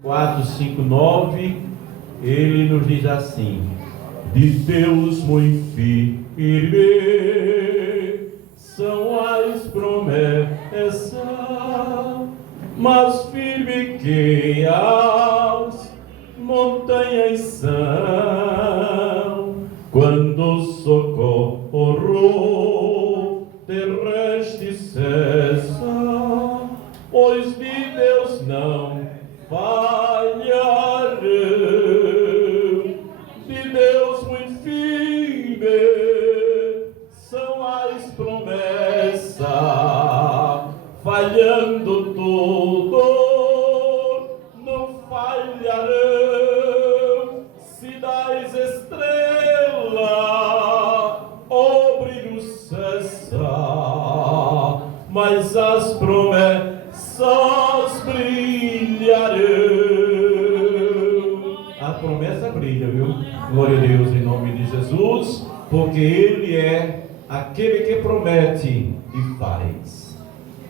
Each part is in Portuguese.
4, 5, 9, ele nos diz assim: de Deus muito firme são as promessas, mais firme que as montanhas são, quando o socorro terrestre cessa, pois de Deus não falharão. De Deus muito firme são as promessas, falhando tudo não falharão. Se das estrelas o brilho cessa, mas as promessas brilharão. A promessa brilha, viu? Glória a Deus em nome de Jesus, porque Ele é aquele que promete e faz.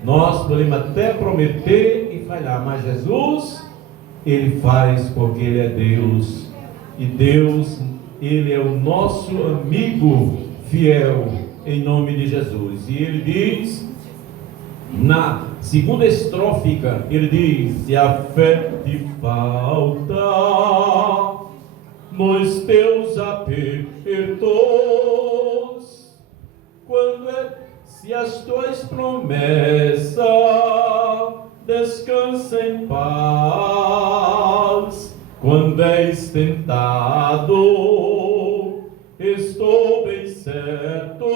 Nós podemos até prometer e falhar, mas Jesus, Ele faz porque Ele é Deus. E Deus, Ele é o nosso amigo fiel em nome de Jesus. E Ele diz, na segunda estrófica, ele diz: se a fé te falta nos teus apertos, se as tuas promessas descansam em paz, quando és tentado, estou bem certo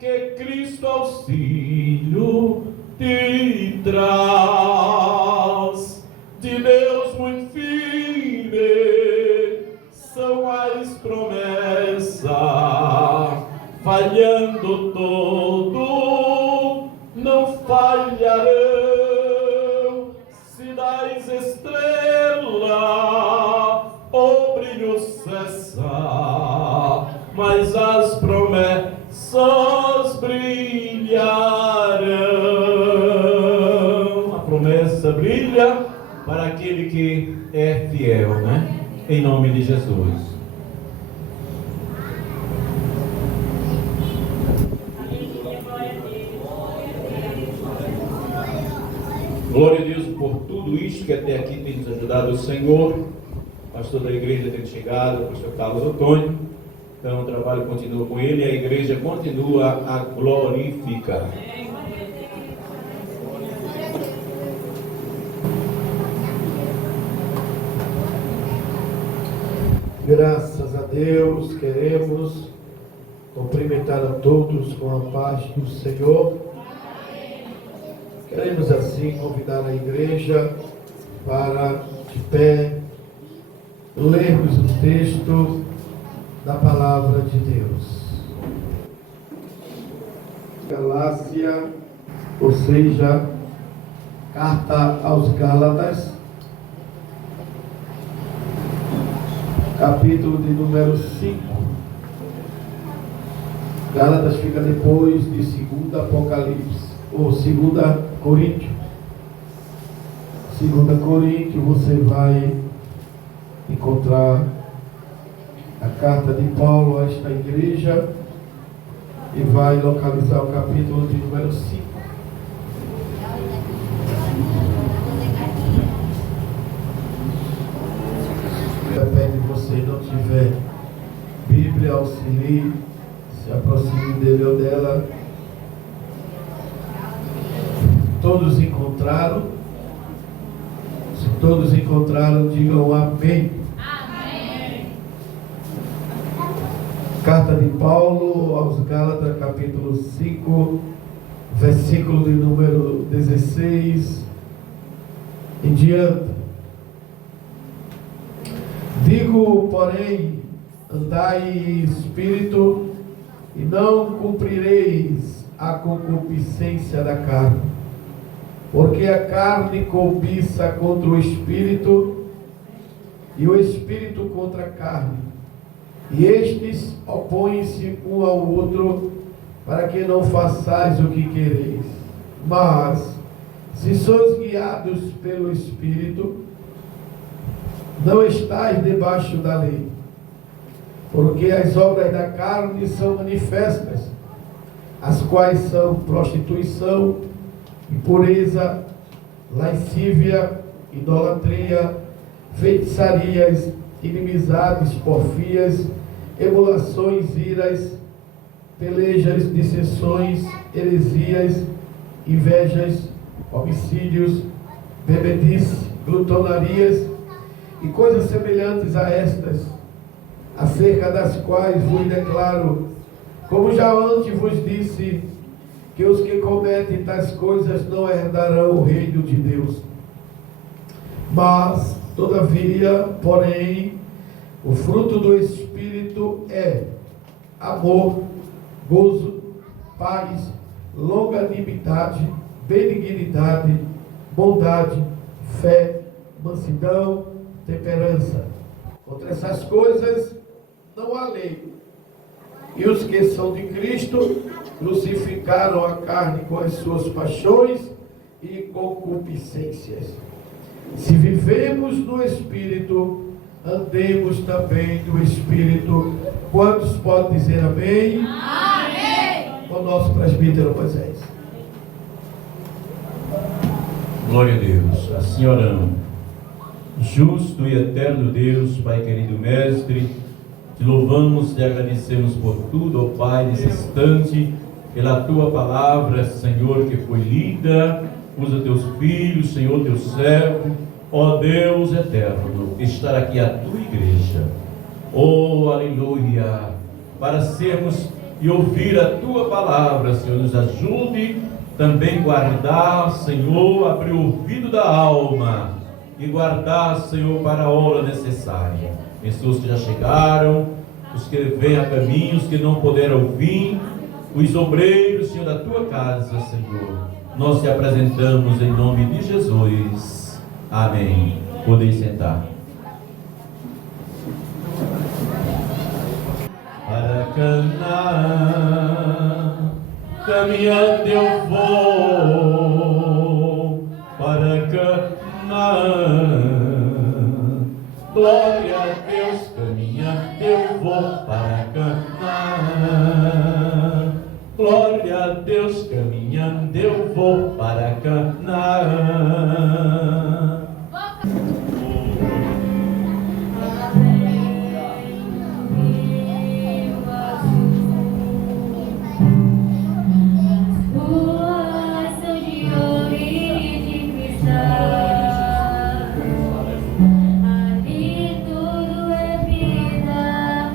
que Cristo auxílio te traz. De Deus muito firme são as promessas, falhando todo não falharão. Se das estrelas o brilho cessa, mas as promessas brilharão. A promessa brilha para aquele que é fiel, né? Em nome de Jesus. Glória a Deus por tudo isso que até aqui tem nos ajudado o Senhor. O pastor da igreja tem chegado, o pastor Carlos Antônio. Então o trabalho continua com ele e a igreja continua a glorificar. Graças a Deus, queremos cumprimentar a todos com a paz do Senhor. Queremos assim convidar a igreja para, de pé, lermos o texto da palavra de Deus. Galácia, ou seja, carta aos Gálatas, capítulo de número 5. Gálatas fica depois de 2 Apocalipse, ou 2 Coríntios. 2 Coríntios você vai encontrar a carta de Paulo a esta igreja e vai localizar o capítulo de número 5. Repete, você não tiver Bíblia, auxilie, se aproxime dele ou dela. Todos encontraram? Se todos encontraram, digam amém. Amém. Carta de Paulo aos Gálatas, capítulo 5, versículo de número 16 em diante. Digo, porém, andai em espírito, e não cumprireis a concupiscência da carne. Porque a carne cobiça contra o espírito, e o espírito contra a carne. E estes opõem-se um ao outro, para que não façais o que quereis. Mas Se sois guiados pelo Espírito, não estáis debaixo da lei. Porque as obras da carne são manifestas, as quais são prostituição, impureza, lascívia, idolatria, feitiçarias, inimizades, porfias, emulações, iras, pelejas, dissensões, heresias, invejas, homicídios, bebedice, glutonarias e coisas semelhantes a estas, acerca das quais vos declaro, como já antes vos disse, que os que cometem tais coisas não herdarão o reino de Deus. Mas, todavia, porém, o fruto do Espírito é amor, gozo, paz, longanimidade, benignidade, bondade, fé, mansidão, temperança. Contra essas coisas não há lei. E os que são de Cristo crucificaram a carne com as suas paixões e concupiscências. Se vivemos no Espírito, andemos também no Espírito. Quantos podem dizer amém? Amém! O nosso presbítero Moisés. Glória a Deus. Assim oramos. Justo e eterno Deus, Pai querido Mestre, te louvamos e agradecemos por tudo, ó Pai, nesse instante, pela tua palavra, Senhor, que foi lida. Usa teus filhos, Senhor, teu servo, ó Deus eterno, estar aqui a tua igreja, oh aleluia, para sermos e ouvir a tua palavra. Senhor, nos ajude também guardar, Senhor, abrir o ouvido da alma e guardar, Senhor, para a hora necessária. Pessoas que já chegaram, os que vêm a caminho, os que não puderam vir, os obreiros, Senhor, da tua casa, Senhor, nós te apresentamos em nome de Jesus. Amém. Podem sentar. Para Canaã, caminhando eu vou, para Canaã. Glória a Deus, caminhando eu vou para Canaã. Glória a Deus, caminhando eu vou para Canaã. Ali tudo é vida,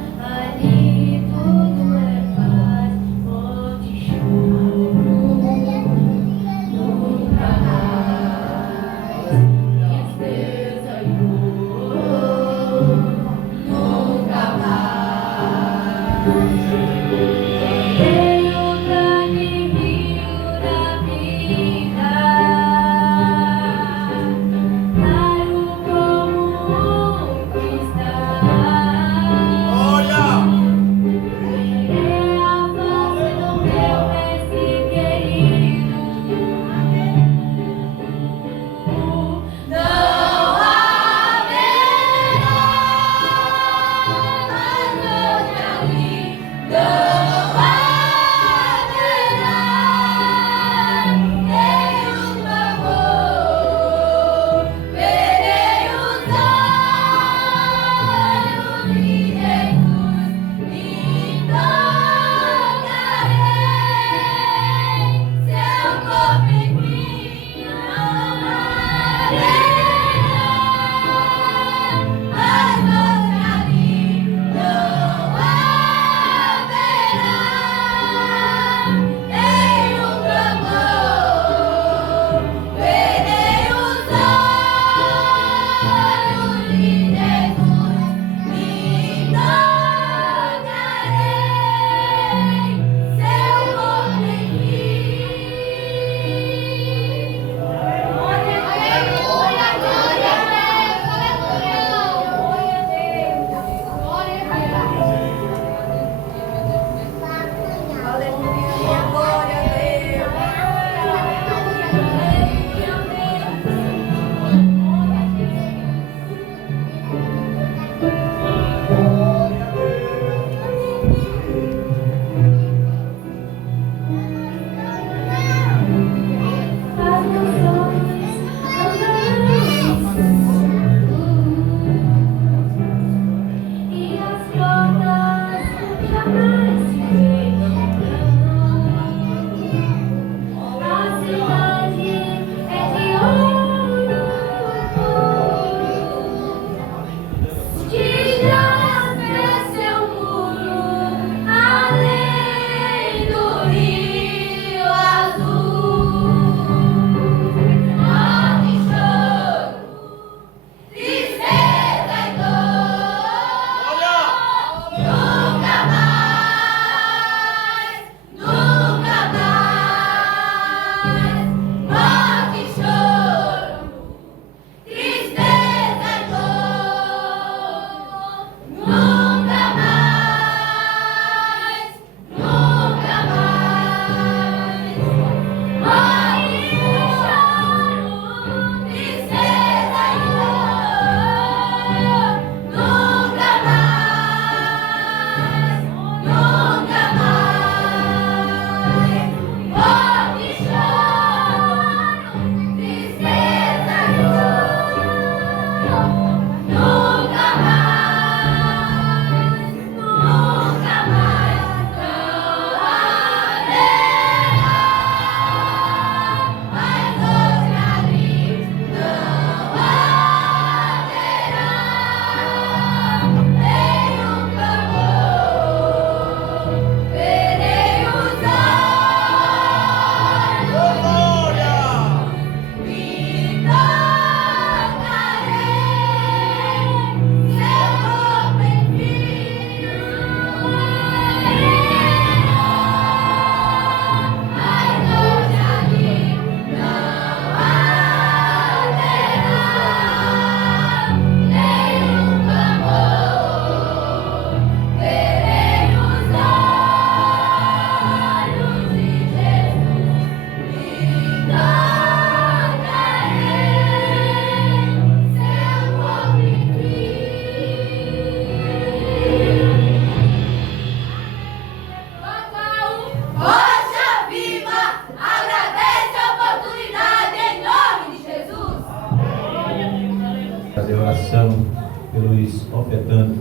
Fazer oração pelos ofertantes.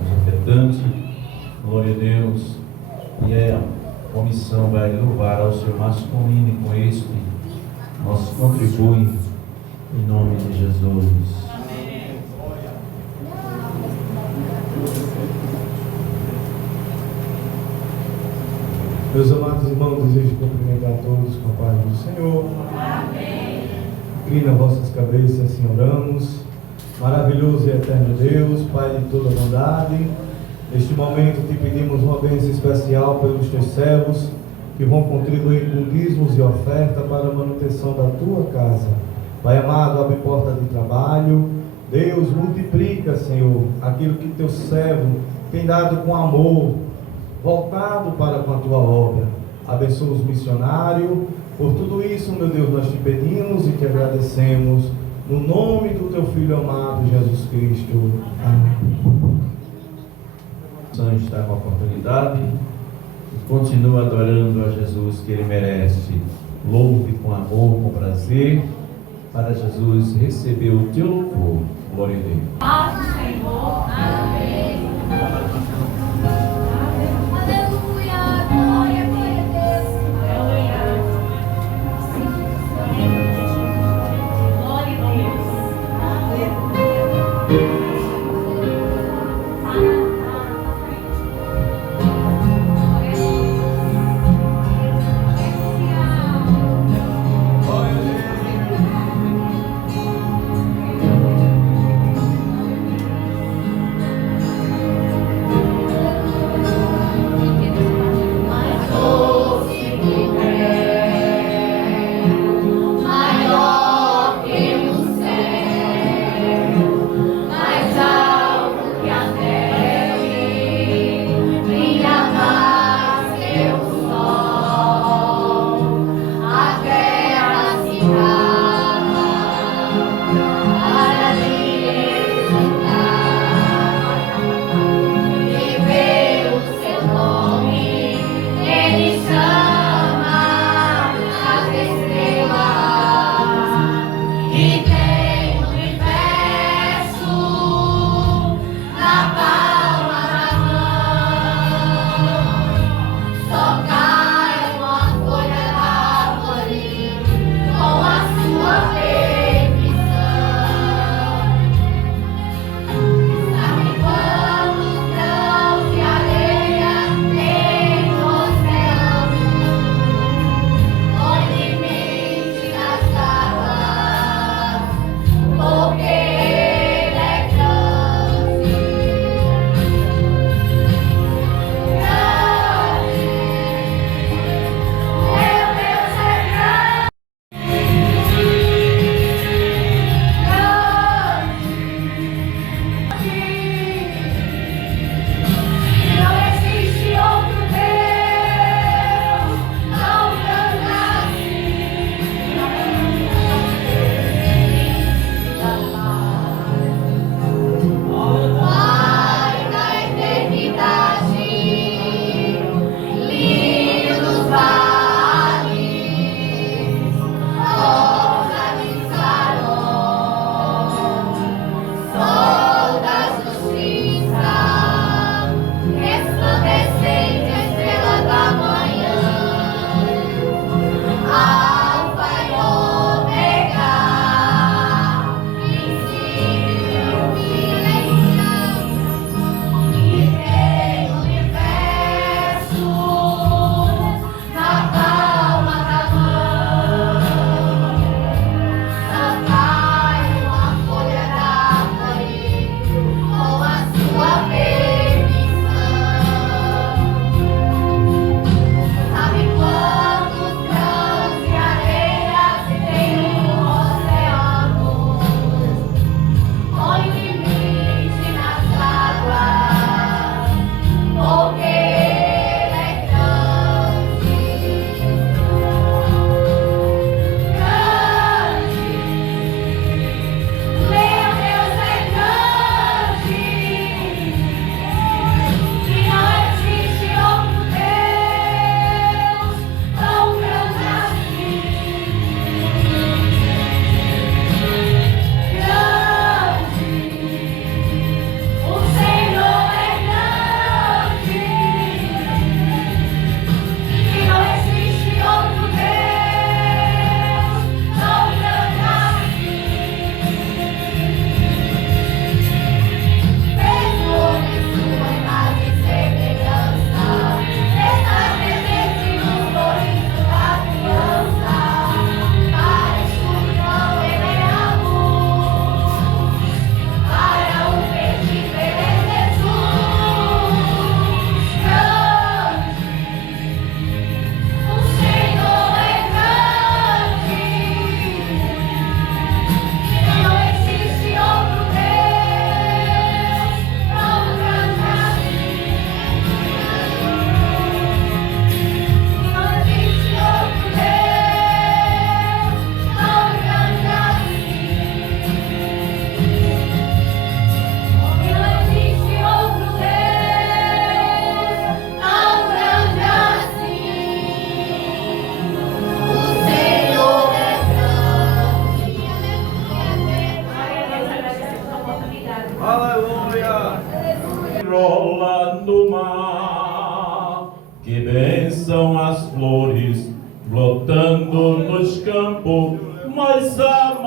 Os ofertantes, glória a Deus. E a comissão vai louvar ao Senhor Masculino com este nosso contribui em nome de Jesus. Meus amados irmãos, desejo cumprimentar a todos com a paz do Senhor. Amém. Inclina vossas cabeças, assim oramos. Maravilhoso e eterno Deus, Pai de toda bondade, neste momento te pedimos uma bênção especial pelos teus servos que vão contribuir com dízimos e oferta para a manutenção da tua casa. Pai amado, abre porta de trabalho. Deus, multiplica, Senhor, aquilo que teu servo tem dado com amor, voltado para com a tua obra. Abençoa os missionários. Por tudo isso, meu Deus, nós te pedimos e te agradecemos, no nome do teu Filho amado, Jesus Cristo. Amém. Santo está com a oportunidade e continua adorando a Jesus, que Ele merece. Louve com amor, com prazer, para Jesus receber o teu louvor. Glória a Deus. Paz, Senhor. Amém. Aleluia, glória a Deus. Aleluia. Glória a Deus.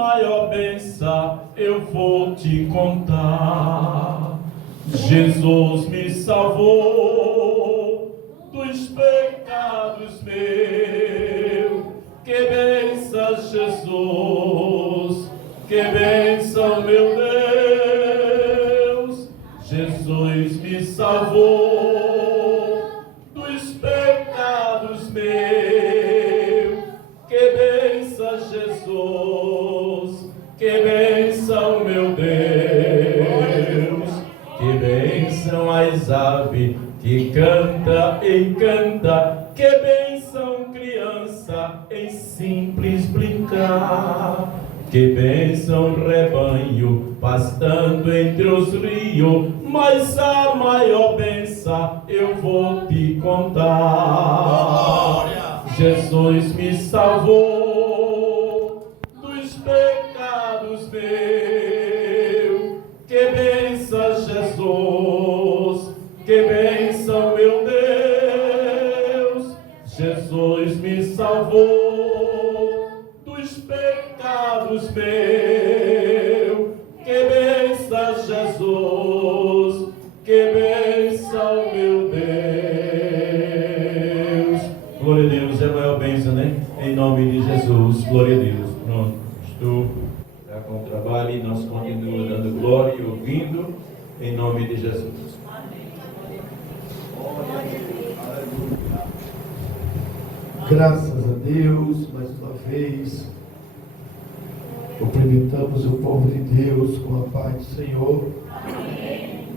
maior bênção eu vou te contar. Jesus me salvou dos pecados meus. Que bênção, Jesus, que bênção, meu Deus. Jesus me salvou dos pecados meus. Que bênção, Jesus, que bênção, meu Deus. Que bênção as aves que canta e canta. Que bênção, criança, em simples brincar. Que bênção, rebanho, pastando entre os rios. Mas a maior bênção eu vou te contar. Jesus me salvou dos pecados meus. Que bênção, Jesus, que bênção, meu Deus. Jesus me salvou dos pecados meus. Que bênção, Jesus, que bênção, meu Deus. Glória a Deus, é a maior bênção, né? Em nome de Jesus, glória a Deus. Pronto, estou com o trabalho e nós continuamos dando glória e ouvindo, em nome de Jesus. Graças a Deus, mais uma vez, cumprimentamos o povo de Deus com a paz do Senhor. Amém.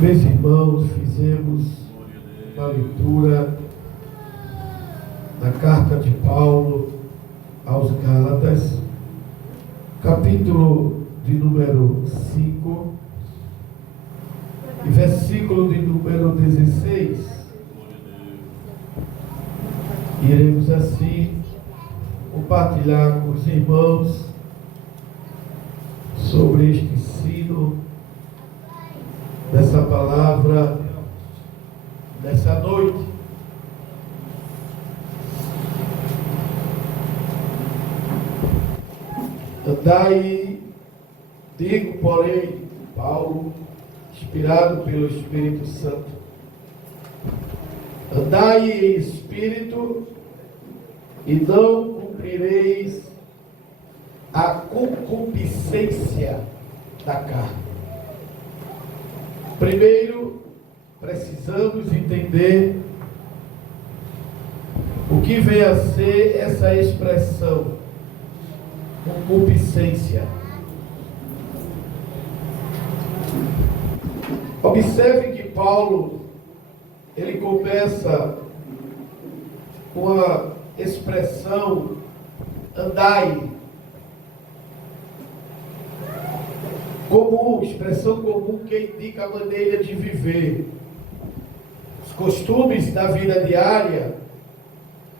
Meus irmãos, fizemos uma leitura na carta de Paulo aos Gálatas, capítulo de número 5, e versículo de número 16. Iremos assim compartilhar com os irmãos sobre este ensino dessa palavra nessa noite. Andai, digo, porém, Paulo, inspirado pelo Espírito Santo, andai em espírito e não cumprireis a concupiscência da carne. Primeiro, precisamos entender o que vem a ser essa expressão concupiscência. Observe que Paulo, ele começa com a expressão andai, comum, expressão comum que indica a maneira de viver, os costumes da vida diária,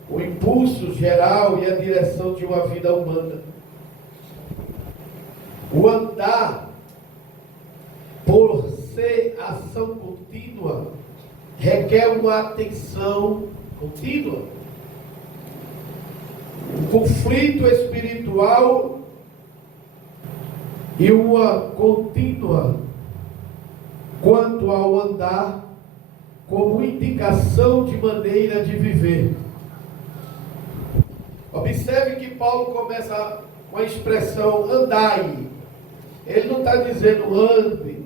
o impulso geral e a direção de uma vida humana. O andar, por ser ação contínua, requer uma atenção contínua. Um conflito espiritual e uma contínua quanto ao andar como indicação de maneira de viver. Observe que Paulo começa com a expressão andai. Ele não está dizendo ande,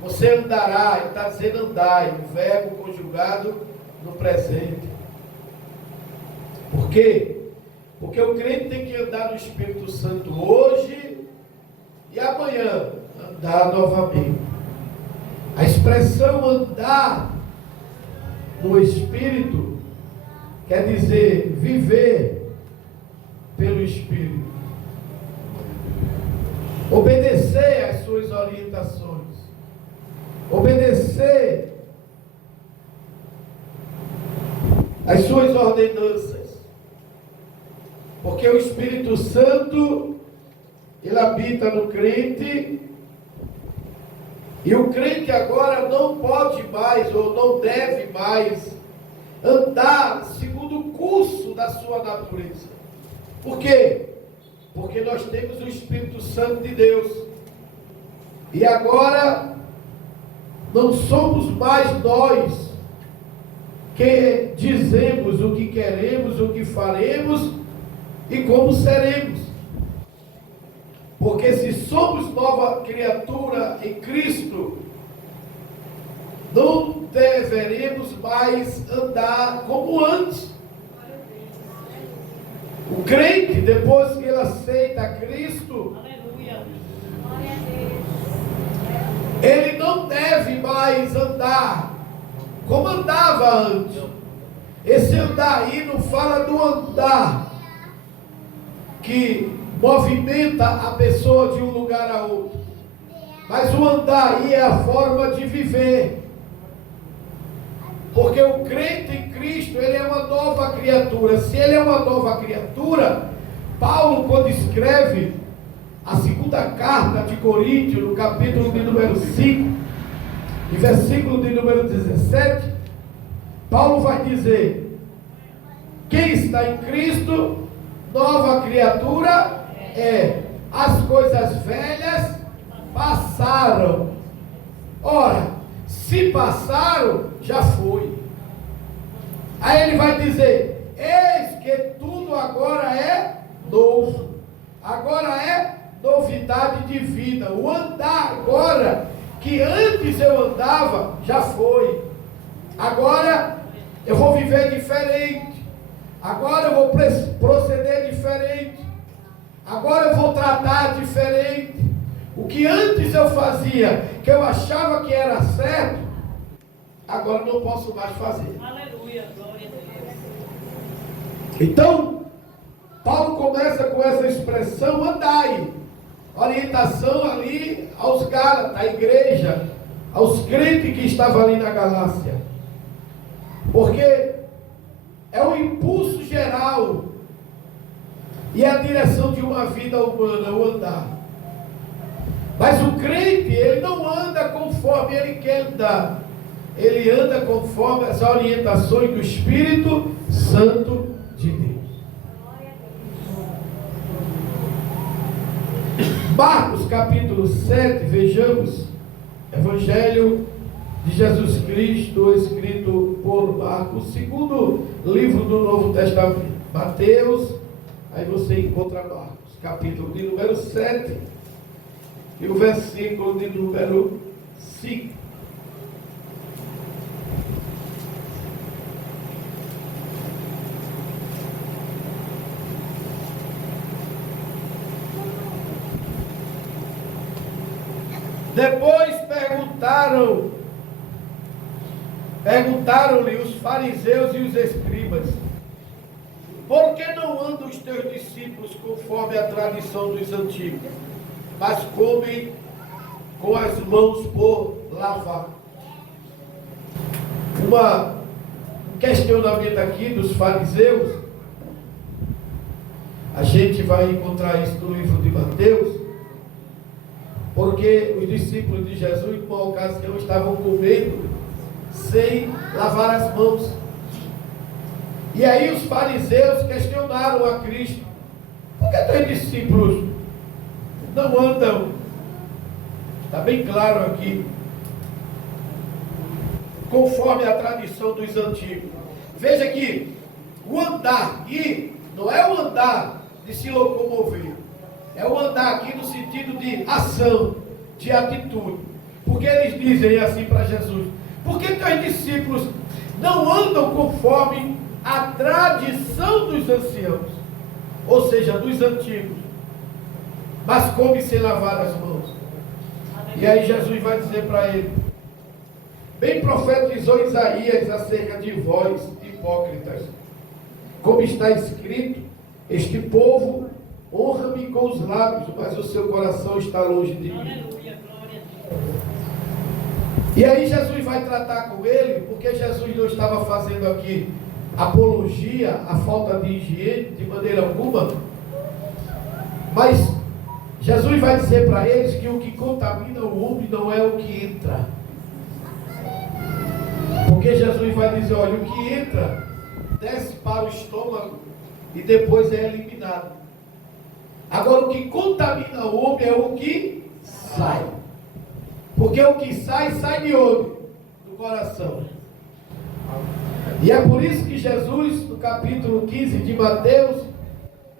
você andará, ele está dizendo andai, um verbo conjugado no presente. Por quê? Porque o crente tem que andar no Espírito Santo hoje e amanhã andar novamente. A expressão andar no Espírito quer dizer viver pelo Espírito. Obedecer às suas orientações. Obedecer às suas ordenanças. Porque o Espírito Santo, ele habita no crente, e o crente agora não pode mais, ou não deve mais, andar segundo o curso da sua natureza. Por quê? Porque nós temos o Espírito Santo de Deus. E agora não somos mais nós que dizemos o que queremos, o que faremos e como seremos. Porque se somos nova criatura em Cristo, não deveremos mais andar como antes. O crente, depois que ele aceita Cristo, Aleluia. ele não deve mais andar como andava antes. Esse andar aí não fala do andar que movimenta a pessoa de um lugar a outro, mas o andar aí é a forma de viver. Porque o crente em Cristo, ele é uma nova criatura. Se ele é uma nova criatura, Paulo, quando escreve a segunda carta de Coríntios, no capítulo de número 5, e versículo de número 17, Paulo vai dizer: quem está em Cristo, nova criatura é. As coisas velhas passaram. Ora, se passaram, já foi. Aí ele vai dizer: eis que tudo agora é novo. Agora é novidade de vida. O andar agora, que antes eu andava, já foi. Agora eu vou viver diferente. Agora eu vou proceder diferente. Agora eu vou tratar diferente. O que antes eu fazia, que eu achava que era certo, agora não posso mais fazer. Aleluia, glória a Deus. Então, Paulo começa com essa expressão: andai. Orientação ali aos Gálatas, à igreja, aos crentes que estavam ali na Galácia. Porque é o impulso geral e a direção de uma vida humana, o andar. Mas o crente, ele não anda conforme ele quer andar. Ele anda conforme as orientações do Espírito Santo de Deus. Marcos capítulo 7, vejamos. Evangelho de Jesus Cristo, escrito por Marcos, segundo livro do Novo Testamento. Mateus, aí você encontra Marcos, capítulo de número 7, e o versículo de número 5. Depois perguntaram-lhe os fariseus e os escribas: por que não andam os teus discípulos conforme a tradição dos antigos, mas comem com as mãos por lavar? Um questionamento aqui dos fariseus. A gente vai encontrar isso no livro de Mateus. Porque os discípulos de Jesus, numa ocasião, estavam comendo sem lavar as mãos. E aí os fariseus questionaram a Cristo: por que teus discípulos não andam? Está bem claro aqui. Conforme a tradição dos antigos. Veja que o andar aqui não é o andar de se locomover. É o andar aqui no sentido de ação, de atitude. Porque eles dizem assim para Jesus: por que teus discípulos não andam conforme a tradição dos anciãos, ou seja, dos antigos, mas comem sem lavar as mãos? E aí Jesus vai dizer para ele: bem profetizou Isaías acerca de vós, hipócritas, como está escrito: este povo honra-me com os lábios, mas o seu coração está longe de mim. Aleluia, glória a Deus. E aí Jesus vai tratar com ele, porque Jesus não estava fazendo aqui apologia à falta de higiene de maneira alguma, mas Jesus vai dizer para eles que o que contamina o homem não é o que entra, Porque Jesus vai dizer, olha, o que entra, desce para o estômago e depois é eliminado. Agora o que contamina o homem é o que sai. Porque o que sai, sai de onde? Do coração. E é por isso que Jesus, no capítulo 15 de Mateus,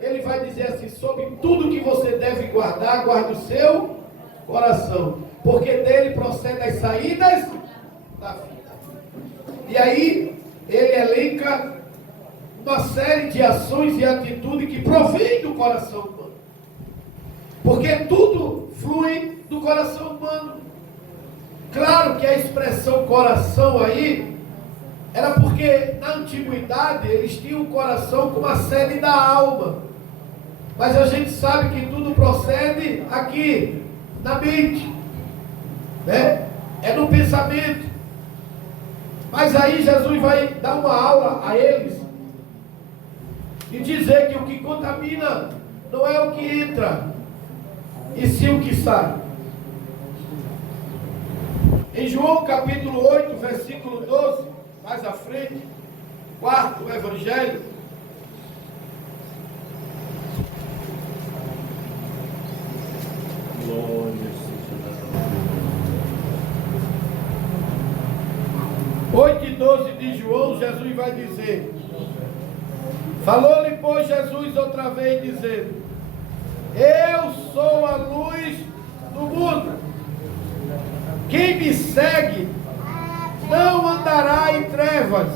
ele vai dizer assim, sobre tudo que você deve guardar, guarde o seu coração. Porque dele procedem as saídas da vida. E aí, ele elenca uma série de ações e atitudes que provém do coração humano. Porque tudo flui do coração humano. Claro que a expressão coração aí era porque na antiguidade eles tinham o coração como a sede da alma. Mas a gente sabe que tudo procede aqui, na mente, né? É no pensamento. Mas aí Jesus vai dar uma aula a eles e dizer que o que contamina não é o que entra, e sim o que sai. Em João capítulo 8, versículo 12, mais à frente, quarto evangelho, Glória seja 8 e 12 de João, Jesus vai dizer, falou-lhe, pois, Jesus outra vez, dizendo, eu sou a luz do mundo, quem me segue não andará em trevas,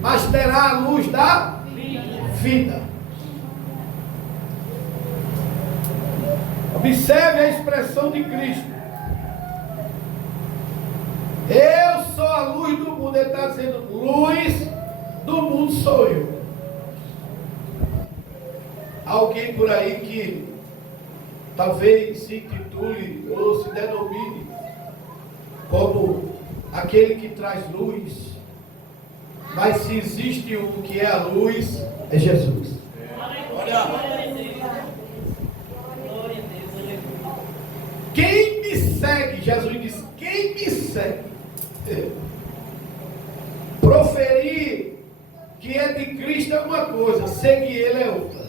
mas terá a luz da vida. Observe a expressão de Cristo. Eu sou a luz do mundo. Ele está dizendo, luz do mundo sou eu. Alguém por aí que talvez se intitule ou se denomine como aquele que traz luz, mas se existe o que é a luz, é Jesus. Glória a Deus. Glória a Deus. Aleluia. Quem me segue, Jesus disse, quem me segue, proferir que é de Cristo é uma coisa, seguir Ele é outra.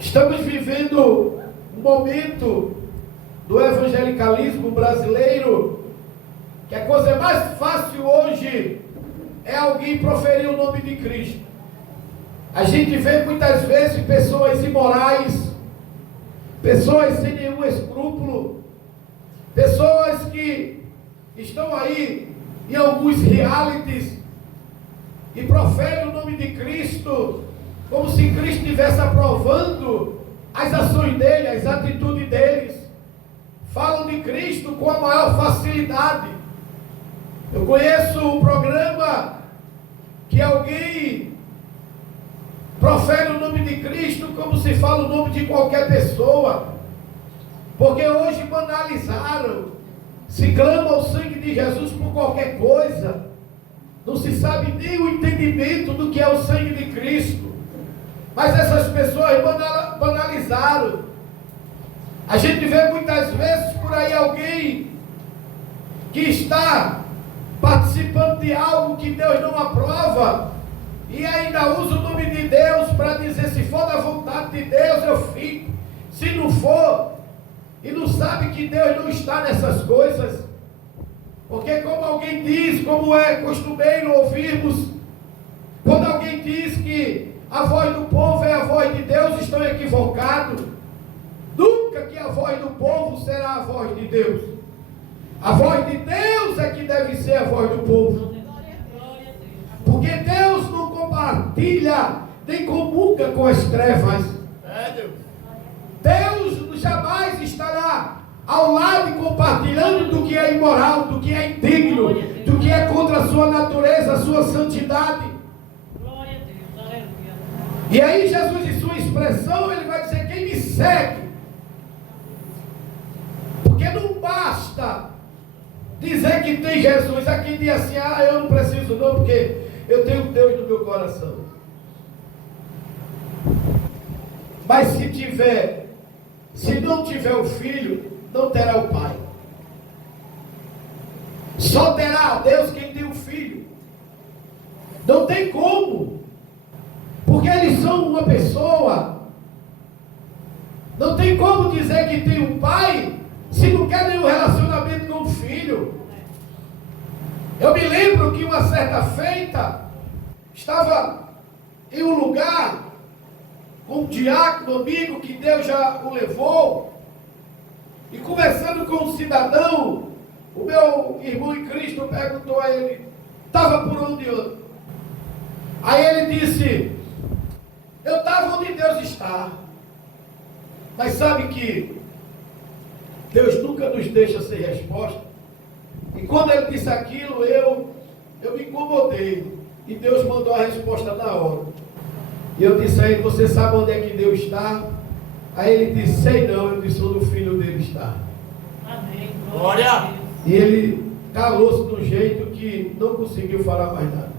Estamos vivendo um momento do evangelicalismo brasileiro, que a coisa mais fácil hoje é alguém proferir o nome de Cristo. A gente vê muitas vezes pessoas imorais, pessoas sem nenhum escrúpulo, pessoas que estão aí em alguns realities e proferem o nome de Cristo como se Cristo estivesse aprovando as ações dele, as atitudes deles. Falam de Cristo com a maior facilidade. Eu conheço um programa que alguém profere o nome de Cristo como se fala o nome de qualquer pessoa, porque hoje banalizaram, se clama o sangue de Jesus por qualquer coisa, não se sabe nem o entendimento do que é o sangue de Cristo, mas essas pessoas banalizaram. A gente vê muitas vezes por aí alguém que está participando de algo que Deus não aprova e ainda usa o nome de Deus para dizer, se for da vontade de Deus eu fico, se não for, e não sabe que Deus não está nessas coisas, porque como alguém diz, como é costumeiro ouvirmos, quando alguém diz que a voz do povo é a voz de Deus, estão equivocados. Nunca que a voz do povo será a voz de Deus. A voz de Deus é que deve ser a voz do povo. Porque Deus não compartilha nem comunga com as trevas. Deus jamais estará ao lado e compartilhando do que é imoral, do que é indigno, do que é contra a sua natureza, a sua santidade. Glória a Deus. Aleluia. E aí Jesus, em sua expressão, ele vai dizer, quem me segue. Porque não basta dizer que tem Jesus. Aqui diz assim, eu não preciso não, porque eu tenho Deus no meu coração. Mas se não tiver o Filho, não terá o Pai. Só terá a Deus quem tem um filho. Não tem como. Porque eles são uma pessoa. Não tem como dizer que tem um pai se não quer nenhum relacionamento com o filho. Eu me lembro que uma certa feita estava em um lugar com um diácono amigo que Deus já o levou, e conversando com um cidadão, o meu irmão em Cristo perguntou a ele: estava por onde eu? Aí ele disse: eu estava onde Deus está. Mas sabe que Deus nunca nos deixa sem resposta. E quando ele disse aquilo, eu me incomodei. E Deus mandou a resposta na hora. E eu disse a ele: você sabe onde é que Deus está? Aí ele disse: sei não. Eu disse: onde o filho dele está. Amém. Glória. E ele calou-se de um jeito que não conseguiu falar mais nada.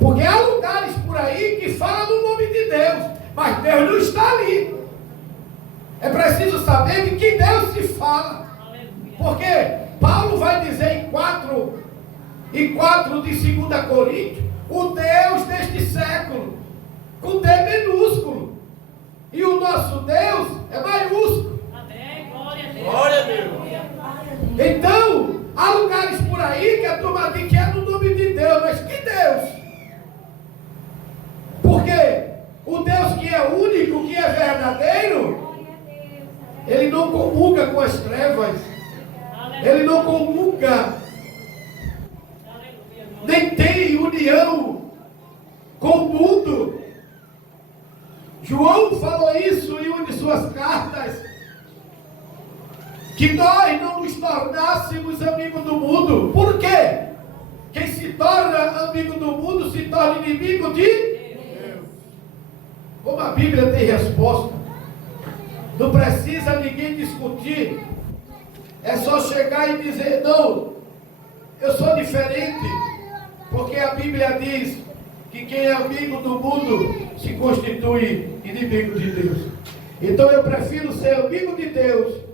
Porque há lugares por aí que falam no nome de Deus, mas Deus não está ali. É preciso saber de que Deus se fala. Porque Paulo vai dizer em 4 de 2 Coríntios, o Deus deste século, com D minúsculo. E o nosso Deus é maiúsculo. Amém. Glória a Deus. Glória a Deus. Então, há lugares por aí que a turma diz que é no nome de Deus, mas que Deus? Porque o Deus que é único, que é verdadeiro, ele não comunga com as trevas, ele não comunga, nem tem união com o mundo. João falou isso em uma de suas cartas, que nós não nos tornássemos amigos do mundo. Por quê? Quem se torna amigo do mundo se torna inimigo de Deus. Como a Bíblia tem resposta, não precisa ninguém discutir. É só chegar e dizer: não, eu sou diferente. Porque a Bíblia diz que quem é amigo do mundo se constitui inimigo de Deus. Então eu prefiro ser amigo de Deus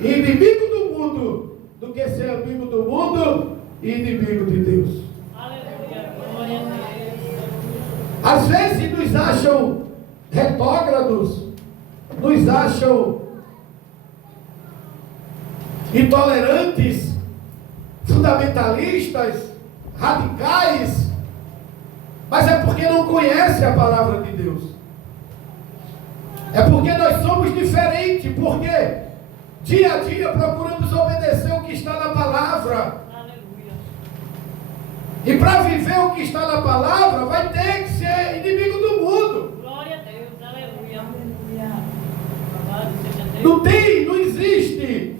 e inimigo do mundo, do que ser amigo do mundo e inimigo de Deus. Aleluia. Glória a Deus. Às vezes nos acham retrógrados, nos acham intolerantes, fundamentalistas, radicais, mas é porque não conhece a palavra de Deus. É porque nós somos diferentes, porque dia a dia procuramos obedecer o que está na palavra. Aleluia. E para viver o que está na palavra, vai ter que ser inimigo do mundo. Glória a Deus. Aleluia. Louvado seja Deus. Não existe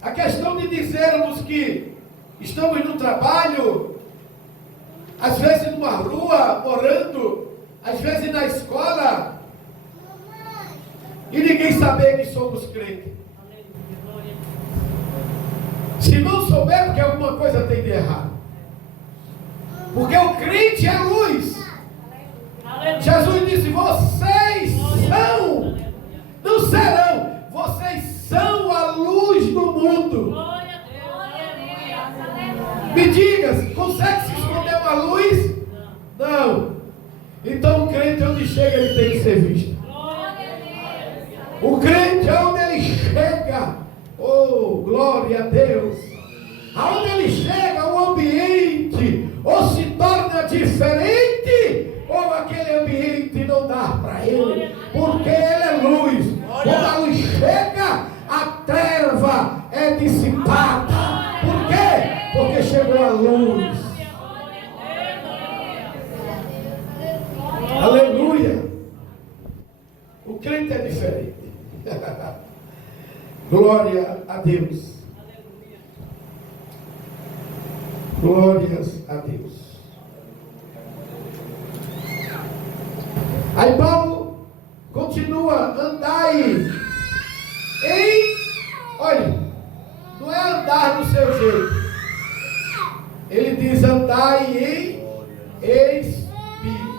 a questão de dizermos que estamos no trabalho, às vezes numa rua, morando, às vezes na escola, e ninguém saber que somos crentes. Aleluia. Glória a Se não souber, porque alguma coisa tem de errado. Porque o crente é luz. Deus. Aleluia. Jesus disse: vocês são, não serão, vocês são a luz do mundo. Glória a Deus. Aleluia. Me diga, consegue se esconder uma luz? Não. Então o crente, onde chega, ele tem que ser visto. Glória a Deus. O crente, aonde ele chega, oh, glória a Deus, aonde ele chega, o ambiente ou se torna diferente, ou aquele ambiente não dá para ele, porque ele é luz. Quando a luz chega, a treva é dissipada. Por quê? Porque chegou a luz. Aleluia. O crente é diferente. Glória a Deus. Glórias a Deus. Aí Paulo continua: andai em, olha, não é andar do seu jeito. Ele diz: andai em espírito.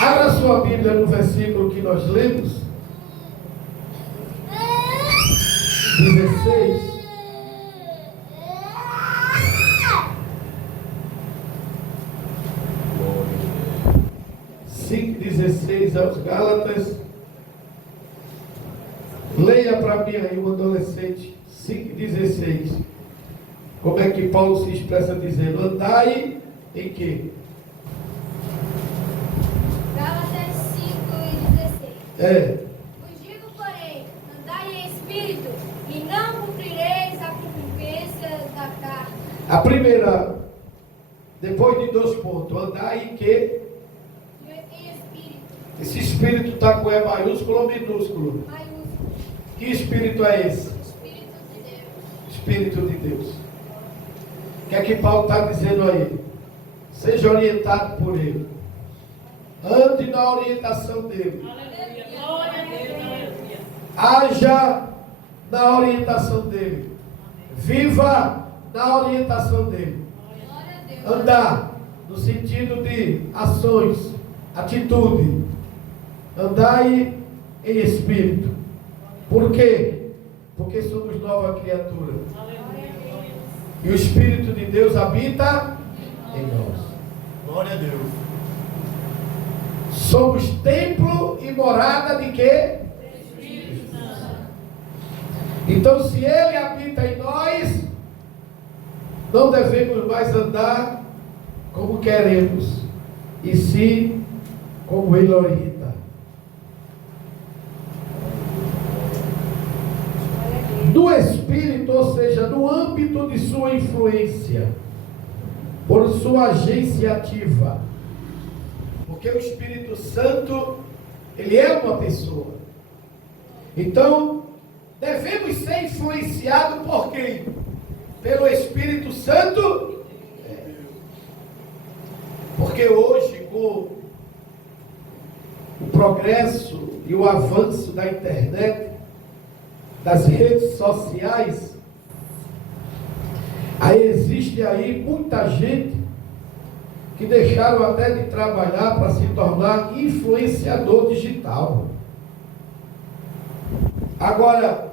Abra sua Bíblia no versículo que nós lemos, 16. 5,16 aos Gálatas. Leia para mim aí, o adolescente, 5,16. Como é que Paulo se expressa dizendo? Andai em quê? Gálatas 5:16. Vos digo, porém, andai em espírito, e não cumprireis a concupiscência da carne. A primeira, depois de 2 pontos, andai em quê? Em espírito, Esse espírito está com E maiúsculo ou minúsculo? maiúsculo, Que espírito é esse? Espírito de Deus. Espírito de Deus. O que é que Paulo está dizendo aí? Seja orientado por ele. Ande na orientação dele. Aleluia. Glória a Deus. Aleluia. Haja na orientação dele. Viva na orientação dele. Glória a Deus. Andar no sentido de ações, atitude. Andai em espírito. Por quê? Porque somos nova criatura. E o Espírito de Deus habita em nós. Glória a Deus. Somos templo e morada de quê? Então, se Ele habita em nós, não devemos mais andar como queremos, e sim como Ele orienta. Do Espírito, ou seja, no âmbito de sua influência, por sua agência ativa. Porque o Espírito Santo, ele é uma pessoa. Então, devemos ser influenciados por quem? Pelo Espírito Santo? Porque hoje, com o progresso e o avanço da internet, das redes sociais, aí existe aí muita gente que deixaram até de trabalhar para se tornar influenciador digital. Agora,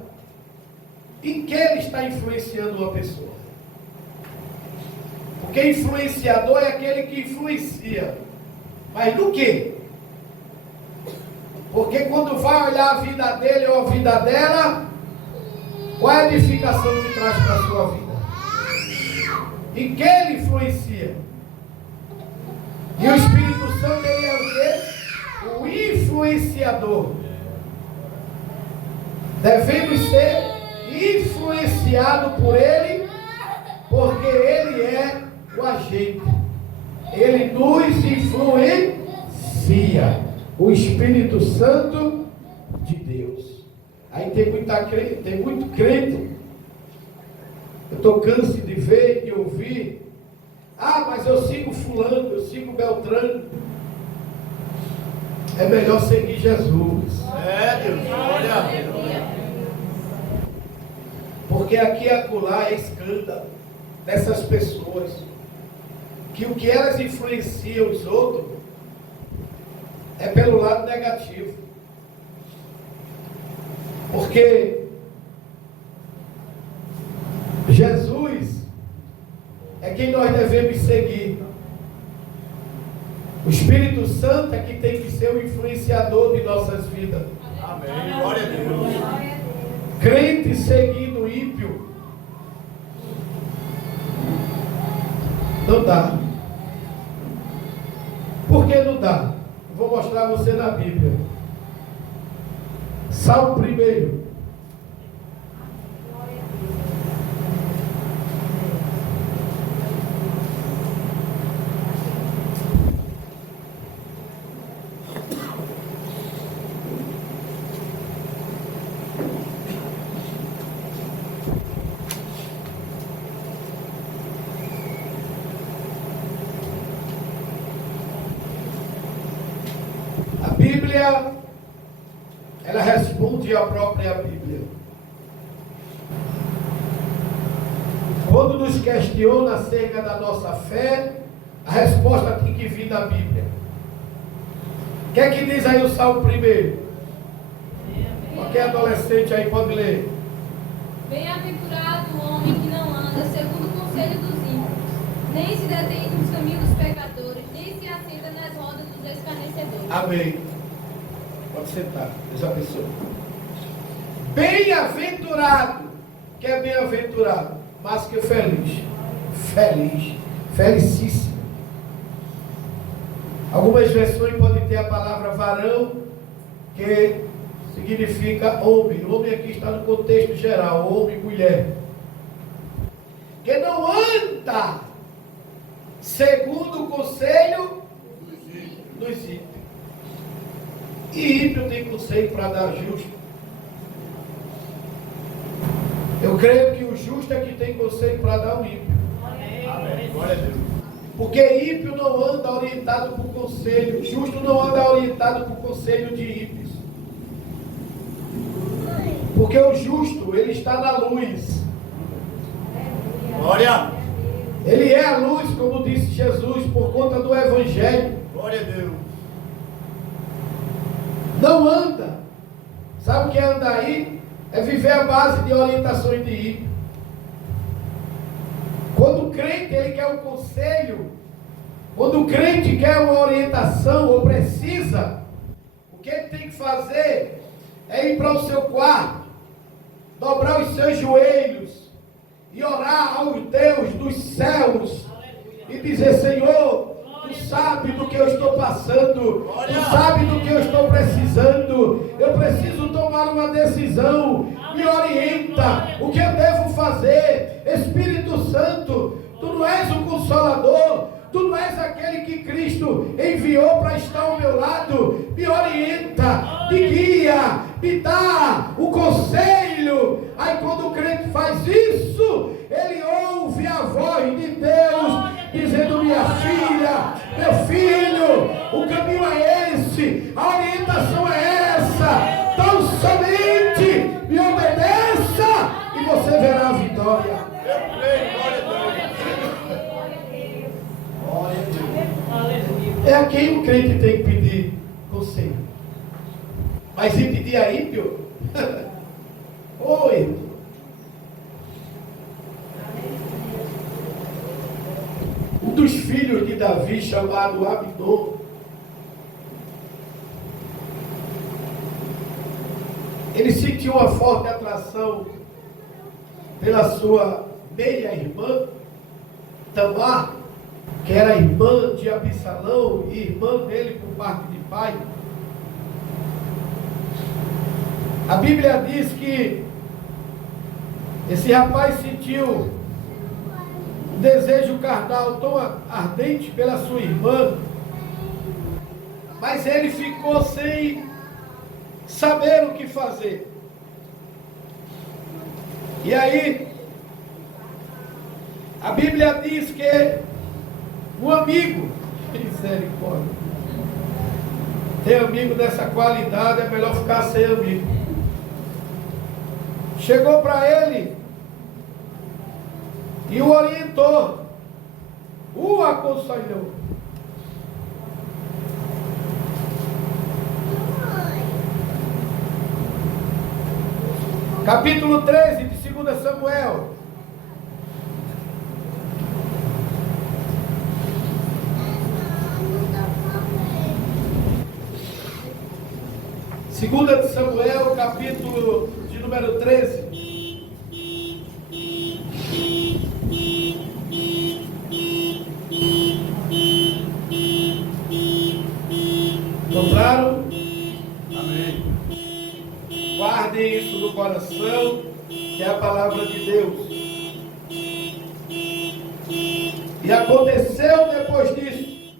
em que ele está influenciando uma pessoa? Porque influenciador é aquele que influencia. Mas no quê? Porque quando vai olhar a vida dele ou a vida dela, qual é a edificação que traz para a sua vida? Em que ele influencia? E o Espírito Santo, ele é o quê? O influenciador. Devemos ser influenciados por ele, porque ele é o agente. Ele nos influencia. O Espírito Santo de Deus. Aí tem muito crente. Eu estou cansado de ver e de ouvir. Ah, mas eu sigo fulano, eu sigo Beltrano. É melhor seguir Jesus. É, Deus. Glória a Deus. Porque aqui e acolá é escândalo dessas pessoas. Que o que elas influenciam os outros é pelo lado negativo. Porque Jesus é quem nós devemos seguir. O Espírito Santo é que tem que ser o influenciador de nossas vidas. Amém. Glória a Deus. Crente seguindo ímpio não dá. Por que não dá? Vou mostrar a você na Bíblia. Salmo 1. A Bíblia, ela responde à própria Bíblia. Quando nos questiona acerca da nossa fé, a resposta tem que vir da Bíblia. O que é que diz aí o Salmo 1? Qualquer adolescente aí pode ler. Bem-aventurado o homem que não anda segundo o conselho dos ímpios, nem se detém nos caminhos dos pecadores, nem se assenta nas rodas dos dos escarnecedores. Amém. Pode sentar. Deus abençoe. Bem-aventurado. Que é bem-aventurado? Mais que feliz. Feliz. Felicíssimo. Algumas versões podem ter a palavra varão, que significa homem. O homem aqui está no contexto geral, homem e mulher. Que não anda segundo o conselho dos ímpios. E ímpio tem conselho para dar justo. Eu creio que o justo é que tem conselho para dar o ímpio. Amém. Glória a Deus. Porque ímpio não anda orientado por conselho. Justo não anda orientado por conselho de ímpios. Porque o justo, ele está na luz. Glória. Ele é a luz, como disse Jesus, por conta do Evangelho. Glória a Deus. Não anda. Sabe o que é andar aí? É viver a base de orientações de ímpio. Quando o crente ele quer um conselho, quando o crente quer uma orientação ou precisa, o que ele tem que fazer é ir para o seu quarto, dobrar os seus joelhos e orar ao Deus dos céus e dizer: Senhor, Tu sabe do que eu estou passando, Tu sabe do que eu estou precisando, eu preciso tomar uma decisão, me orienta, o que eu devo fazer. Espírito Santo, Tu não és o Consolador, Tu não és aquele que Cristo enviou para estar ao meu lado. Me orienta, me guia, me dá o conselho. Aí quando o crente faz isso, ele ouve a voz de Deus dizendo: minha filha, meu filho, o caminho é esse, a orientação é essa. Tão somente me obedeça e você verá a vitória. Eu creio. Glória a Deus. É a quem o crente tem que pedir conselho. Mas ir pedir a ímpio? Oi. Um dos filhos de Davi, chamado Abidom, ele sentiu uma forte atração pela sua meia-irmã, Tamar, que era irmã de Absalão e irmã dele por parte de pai. A Bíblia diz que esse rapaz sentiu um desejo carnal tão ardente pela sua irmã, mas ele ficou sem saber o que fazer. E aí, a Bíblia diz que um amigo, misericórdia, ter amigo dessa qualidade é melhor ficar sem amigo. Chegou para ele e o orientou, o aconselhou. Capítulo 13 de 2 Samuel. Segunda de Samuel, capítulo de número 13. Encontraram? Amém. Guardem isso no coração, que é a palavra de Deus. E aconteceu depois disso,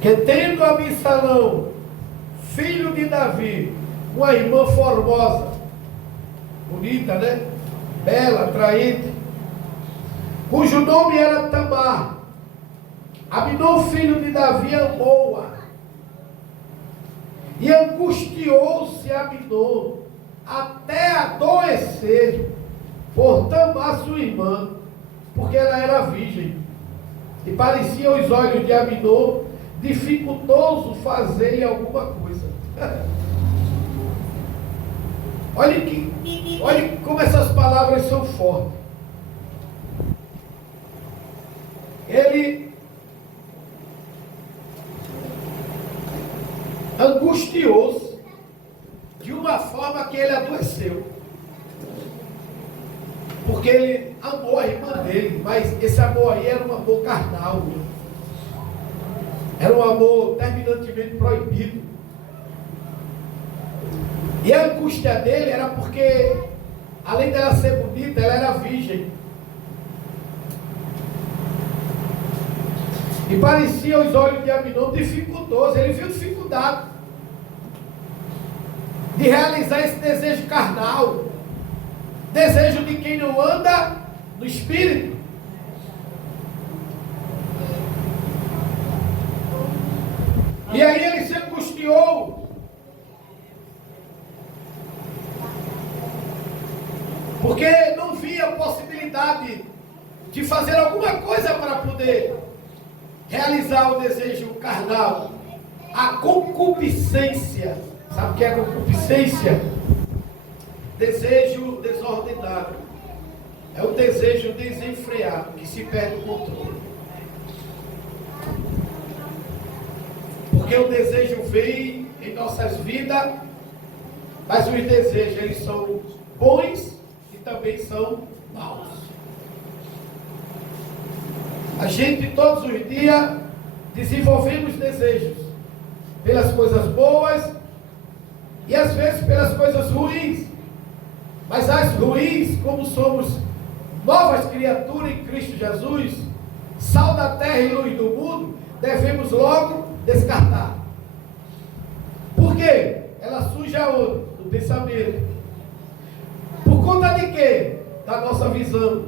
que tendo Absalão, filho de Davi, uma irmã formosa, bonita, né? Bela, atraente, cujo nome era Tamar, Aminon, filho de Davi, amou-a. E angustiou-se Aminon até adoecer por Tamar, sua irmã, porque ela era virgem. E parecia aos olhos de Aminon dificultoso fazer alguma coisa. Olha como essas palavras são fortes. angustiou-se de uma forma que ele adoeceu. Porque ele amou a irmã dele, mas esse amor aí era um amor carnal. Era um amor terminantemente proibido. E a angústia dele era porque, além dela ser bonita, ela era virgem. E parecia aos olhos de Aminon dificultoso. Ele viu dificuldade de realizar esse desejo carnal. Desejo de quem não anda no Espírito. E aí ele se angustiou. Porque não via possibilidade de fazer alguma coisa para poder realizar o desejo carnal. A concupiscência. Sabe o que é concupiscência? Desejo desordenado. É o desejo desenfreado, que se perde o controle. Porque o desejo vem em nossas vidas, mas os desejos, eles são bons e também são maus. A gente todos os dias desenvolvemos desejos pelas coisas boas e às vezes pelas coisas ruins. Mas as ruins, como somos novas criaturas em Cristo Jesus, sal da terra e luz do mundo, devemos logo descartar. Por quê? Ela surge aonde? No pensamento. Por conta de quê? Da nossa visão.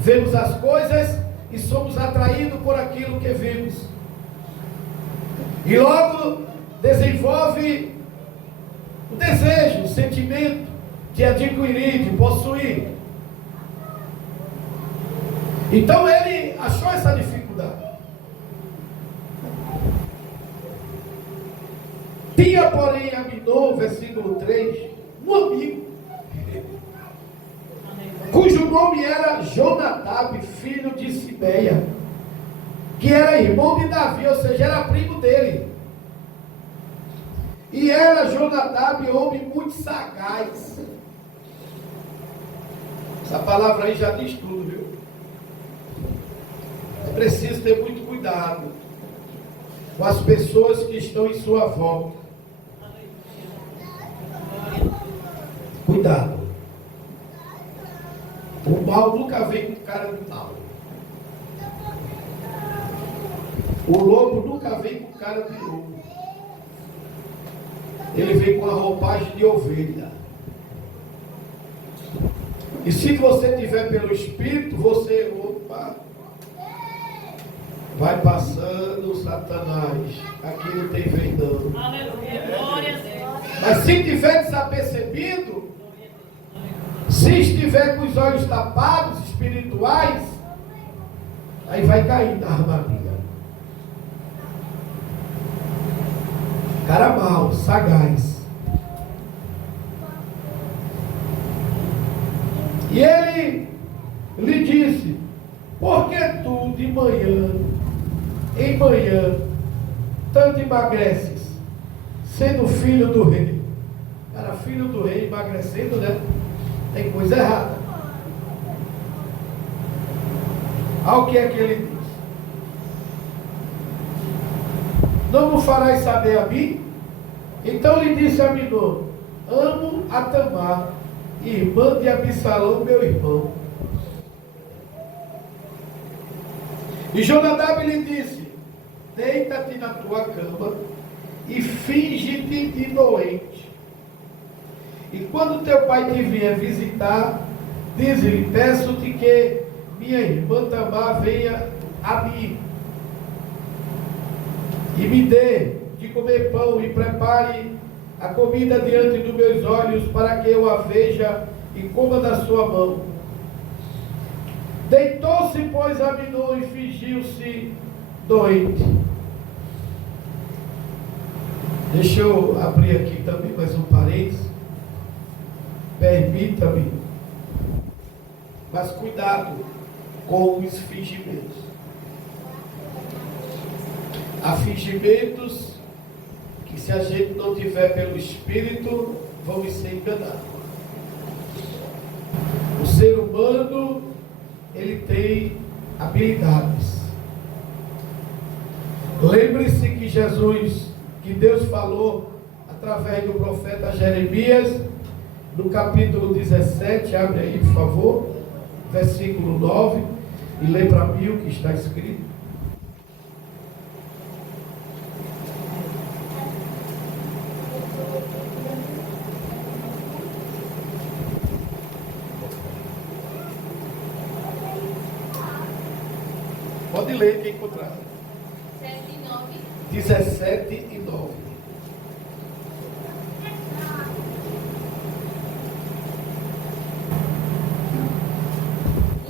Vemos as coisas e somos atraídos por aquilo que vemos. E logo desenvolve o desejo, o sentimento de adquirir, de possuir. Então ele achou essa dificuldade. Tinha, porém, Aminon, versículo 3, um amigo, cujo nome era Jonadab, filho de Sibeia, que era irmão de Davi, ou seja, era primo dele. E era Jonadab homem muito sagaz. Essa palavra aí já diz tudo, viu? É preciso ter muito cuidado com as pessoas que estão em sua volta. Cuidado. O mal nunca vem com cara de mal. O lobo nunca vem com cara de lobo. Ele vem com a roupagem de ovelha. E se você tiver pelo Espírito, você, opa, vai passando Satanás. Aqui não tem vez não. Aleluia, glória a Deus. Mas se tiver desapercebido, se estiver com os olhos tapados, espirituais, aí vai cair na armadilha. Cara mau, sagaz. E ele lhe disse: por que tu de manhã, em manhã, tanto emagreces, sendo filho do rei? Era filho do rei emagrecendo, né? Tem coisa errada. Olha o que é que ele diz: não me farás saber a mim? Então lhe disse a Aminon: amo a Tamar, irmã de Absalão, meu irmão. E Jonadab lhe disse: deita-te na tua cama e finge-te de doente. E quando teu pai te vier visitar, diz-lhe: peço-te que minha irmã Tamar venha a mim e me dê de comer pão e prepare a comida diante dos meus olhos, para que eu a veja e coma da sua mão. Deitou-se, pois, Aminon e fingiu-se doente. Deixa eu abrir aqui também mais um parênteses. Permita-me. Mas cuidado com os fingimentos. Há fingimentos se a gente não tiver pelo Espírito, vamos ser enganados. O ser humano, ele tem habilidades. Lembre-se que que Deus falou através do profeta Jeremias, no capítulo 17, abre aí por favor, versículo 9, e lê para mim o que está escrito. Pode ler quem encontrar. 17 e 9.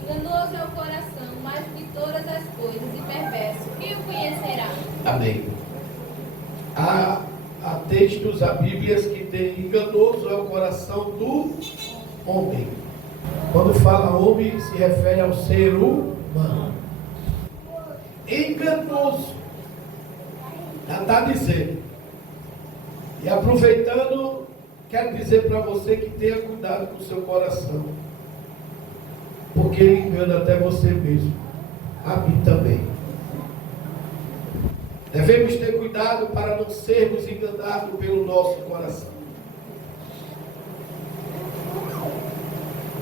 Enganoso é o coração, mais do que todas as coisas, e perverso. Quem o conhecerá? Amém. Há textos, há Bíblias que tem enganoso é o coração do homem. Quando fala homem, se refere ao ser humano. Enganoso. Já está dizendo. E aproveitando, quero dizer para você que tenha cuidado com o seu coração. Porque ele engana até você mesmo. A mim também. Devemos ter cuidado para não sermos enganados pelo nosso coração.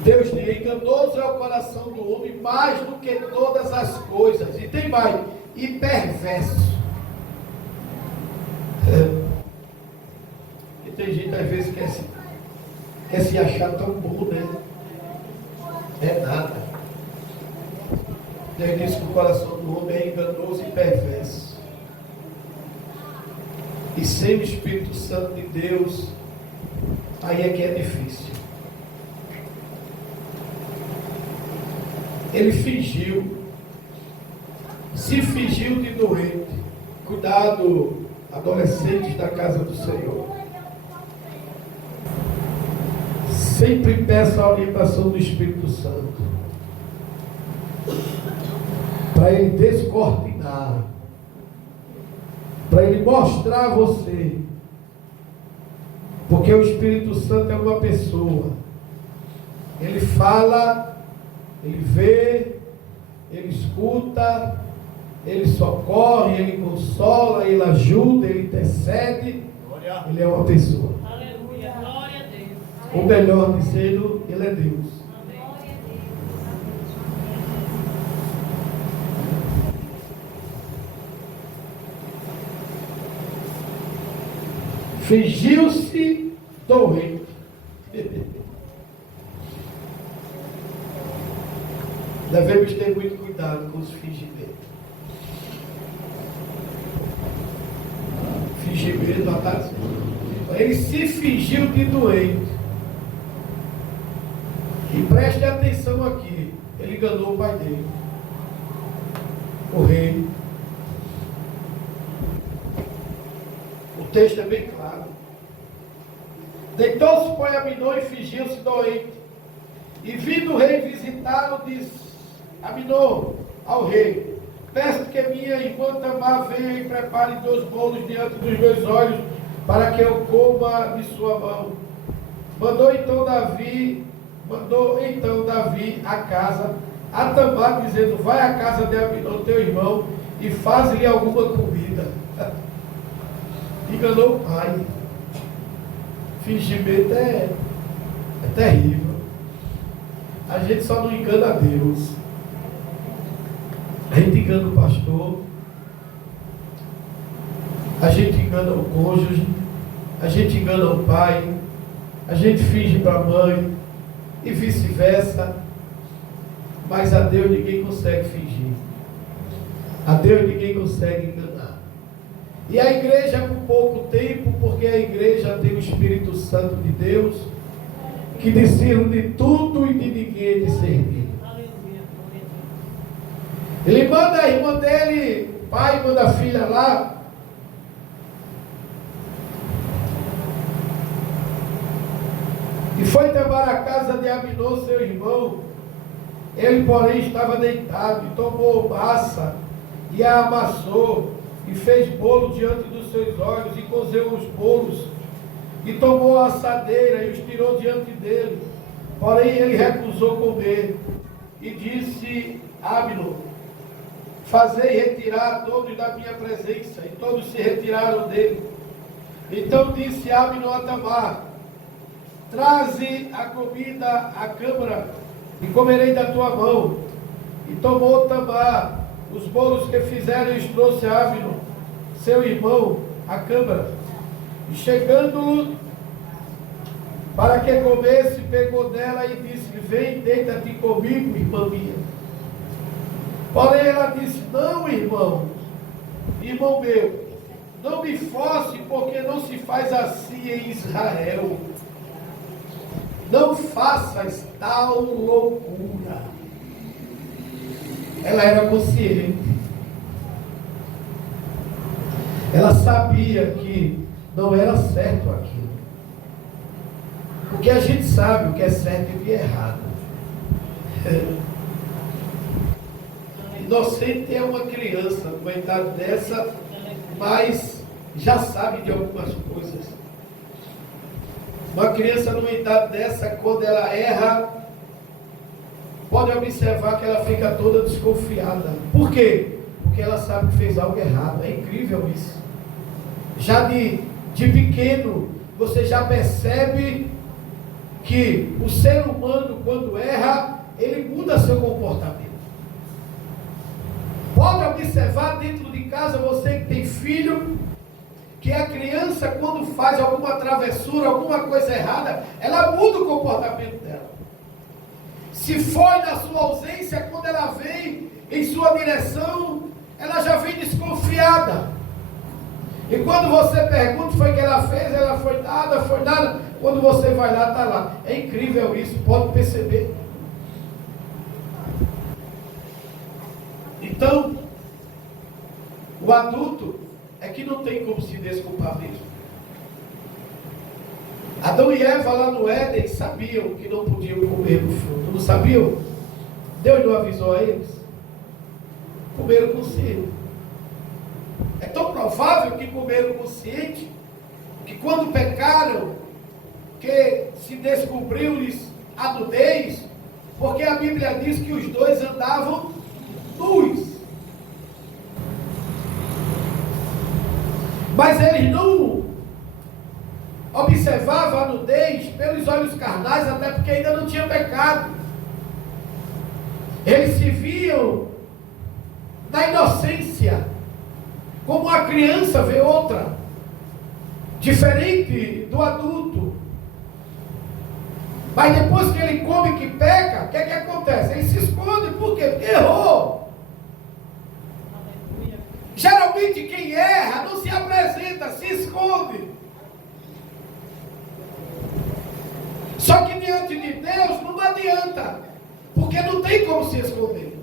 Deus diz, enganoso é o coração do homem mais do que todas as coisas. E tem mais, e perverso. E tem gente às vezes quer se achar tão bom, né? É nada. Deus diz que o coração do homem é enganoso e perverso. E sem o Espírito Santo de Deus, aí é que é difícil. Ele se fingiu de doente. Cuidado, adolescentes da casa do Senhor. Sempre peça a orientação do Espírito Santo. Para ele descortinar. Para ele mostrar a você. Porque o Espírito Santo é uma pessoa. Ele fala, ele vê, ele escuta, ele socorre, ele consola, ele ajuda, ele intercede. Glória. Ele é uma pessoa. Aleluia. Glória a Deus. Ou melhor dizendo, ele é Deus. Amém. Fingiu-se doente. Devemos ter muito cuidado com os fingimentos. Fingimento, ele se fingiu de doente. E preste atenção aqui. Ele enganou o pai dele, o rei. O texto é bem claro. Deitou-se, pois, Aminon e fingiu-se doente. E vindo o rei visitá-lo, disse: Aminon ao rei: peço que minha irmã Tamar venha e prepare 2 bolos diante dos meus olhos, para que eu coma de sua mão. Mandou então Davi a casa a Tamar, dizendo: vai à casa de Aminon, teu irmão, e faz-lhe alguma comida. Enganou o pai. Fingimento é terrível. A gente só não engana a Deus. A gente engana o pastor, a gente engana o cônjuge, a gente engana o pai, a gente finge para a mãe e vice-versa. Mas a Deus ninguém consegue fingir. A Deus ninguém consegue enganar. E a igreja por pouco tempo, porque a igreja tem o Espírito Santo de Deus, que discerne de tudo e de ninguém é discernido. Ele manda a irmã dele, o pai manda a filha lá. E foi Tamar à casa de Aminon, seu irmão. Ele, porém, estava deitado e tomou massa e a amassou e fez bolo diante dos seus olhos, e cozeu os bolos, e tomou a assadeira e os tirou diante dele. Porém ele recusou comer, e disse a Abner: fazei retirar todos da minha presença. E todos se retiraram dele. Então disse Abner a Tamar: traze a comida à câmara, e comerei da tua mão. E tomou Tamar os bolos que fizeram, e os trouxe a Abner, seu irmão, à câmara. E chegando para que comesse, pegou dela e disse: vem, deita-te comigo, irmã minha. Porém ela disse: não, irmão meu, não me force, porque não se faz assim em Israel. Não faças tal loucura. Ela era consciente. Ela sabia que não era certo aquilo. Porque a gente sabe o que é certo e o que é errado. Inocente é uma criança, numa idade dessa, mas já sabe de algumas coisas. Uma criança numa idade dessa, quando ela erra, pode observar que ela fica toda desconfiada. Por quê? Porque ela sabe que fez algo errado. É incrível isso. Já de pequeno, você já percebe que o ser humano, quando erra, ele muda seu comportamento. Pode observar dentro de casa, você que tem filho, que a criança, quando faz alguma travessura, alguma coisa errada, ela muda o comportamento dela. Se foi na sua ausência, quando ela vem em sua direção, ela já vem desconfiada. E quando você pergunta o que foi que ela fez, ela foi nada. Quando você vai lá, está lá. É incrível isso, pode perceber. Então, o adulto é que não tem como se desculpar mesmo. Adão e Eva lá no Éden sabiam que não podiam comer do fruto. Não sabiam? Deus não avisou a eles. Comeram consciente. É tão provável que comeram consciente que quando pecaram, que se descobriu-lhes a nudez, porque a Bíblia diz que os dois andavam nus. Mas eles não observavam a nudez pelos olhos carnais, até porque ainda não tinha pecado. Eles se viam na inocência, como a criança vê outra, diferente do adulto. Mas depois que ele come, que peca, o que é que acontece? Ele se esconde. Por quê? Porque errou. Geralmente quem erra não se apresenta, se esconde. Só que diante de Deus não adianta, porque não tem como se esconder.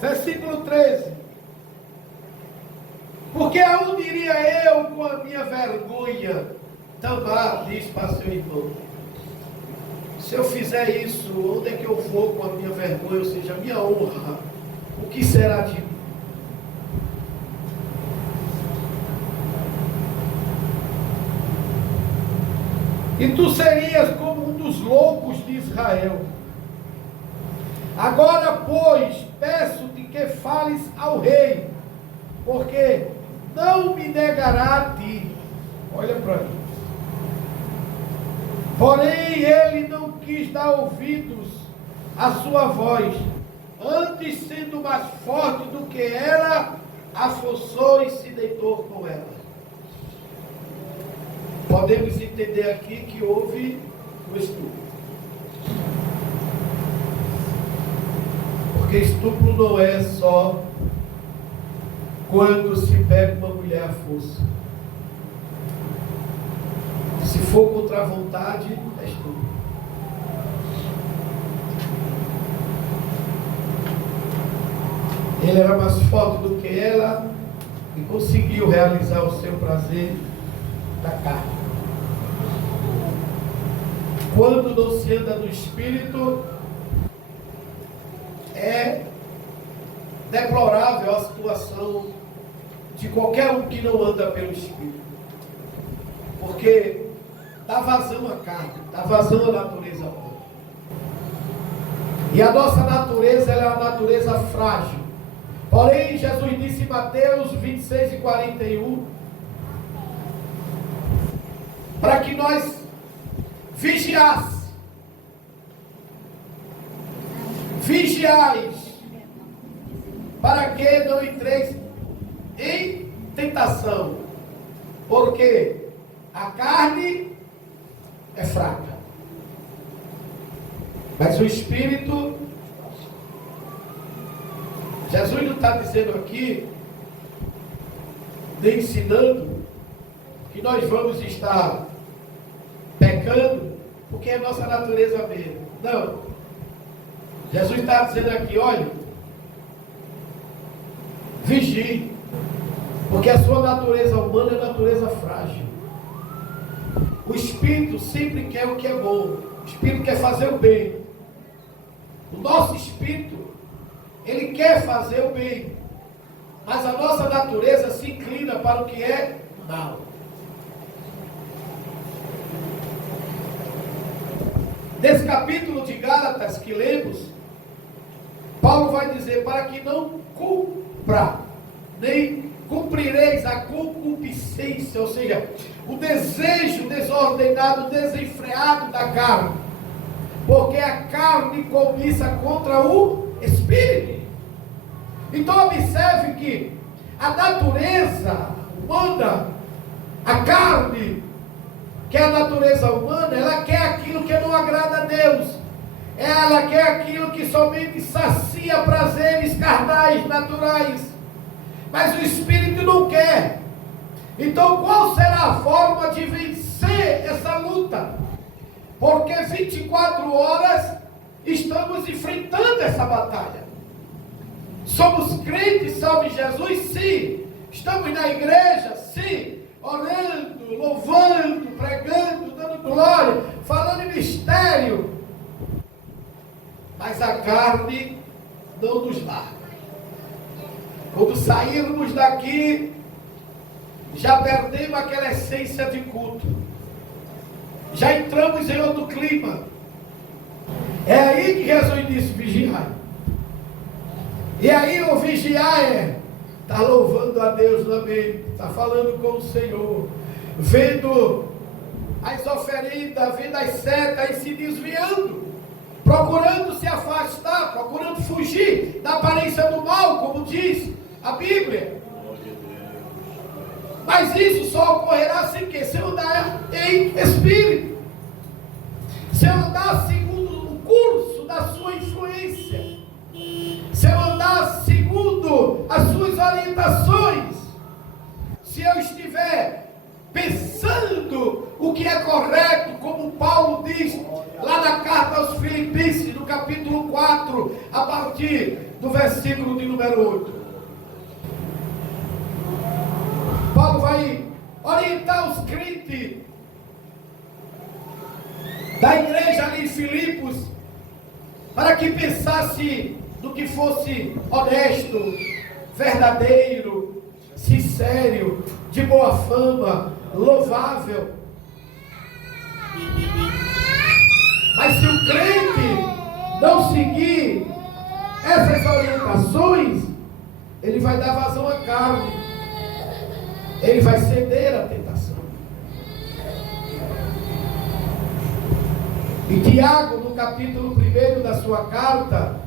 Versículo 13. Porque aonde iria eu com a minha vergonha? Tamar diz para seu irmão: se eu fizer isso, onde é que eu vou com a minha vergonha, ou seja, a minha honra? O que será de mim? E tu serias como um dos loucos de Israel. Agora, pois, peço-te que fales ao rei, porque não me negará a ti. Olha para mim. Porém, ele não quis dar ouvidos à sua voz. Antes, sendo mais forte do que ela, afossou e se deitou com ela. Podemos entender aqui que houve um estupro. Porque estupro não é só quando se pega uma mulher à força. Se for contra a vontade, é estupro. Ele era mais forte do que ela, e conseguiu realizar o seu prazer da carne. Quando não se anda no Espírito, é deplorável a situação de qualquer um que não anda pelo Espírito. Porque dá vazão à carne, dá vazão à natureza humana. E a nossa natureza, ela é uma natureza frágil. Porém, Jesus disse em Mateus 26 e 41, para que nós vigiais, para que não entreis em tentação, porque a carne é fraca, mas o Espírito, Jesus não está dizendo aqui, nem ensinando, que nós vamos estar pecando, porque é nossa natureza mesmo. Não. Jesus está dizendo aqui, olha, vigie, porque a sua natureza humana é natureza frágil. O Espírito sempre quer o que é bom. O Espírito quer fazer o bem. O nosso Espírito, ele quer fazer o bem. Mas a nossa natureza se inclina para o que é mal. Nesse capítulo de Gálatas que lemos, Paulo vai dizer, para que não cumpra, nem cumprireis a concupiscência, ou seja, o desejo desordenado, desenfreado da carne, porque a carne cobiça contra o Espírito. Então observe que a natureza humana, a carne, que é a natureza humana, ela quer aquilo que não agrada a Deus. Ela quer aquilo que somente sacia prazeres carnais, naturais. Mas o Espírito não quer. Então qual será a forma de vencer essa luta? Porque 24 horas estamos enfrentando essa batalha. Somos crentes, salve Jesus, sim. Estamos na igreja, sim. Orando, louvando, pregando, dando glória, falando em mistério. Mas a carne não nos larga. Quando sairmos daqui, já perdemos aquela essência de culto. Já entramos em outro clima. É aí que Jesus disse, vigiai. E aí o vigiar está louvando a Deus também, está falando com o Senhor, vendo as oferendas, vendo as setas e se desviando, procurando se afastar, procurando fugir da aparência do mal, como diz a Bíblia. Mas isso só ocorrerá sem que? Se eu andar em espírito, se eu andar segundo o curso da sua influência, se eu andar segundo as suas orientações, se eu estiver pensando o que é correto, como Paulo diz lá na carta aos Filipenses, no capítulo 4, a partir do versículo de número 8. Paulo vai orientar os crentes da igreja ali em Filipos para que pensasse no que fosse honesto, verdadeiro, sincero, de boa fama, louvável. Mas se o crente não seguir essas orientações, ele vai dar vazão à carne, ele vai ceder à tentação. E Tiago, no capítulo 1 da sua carta,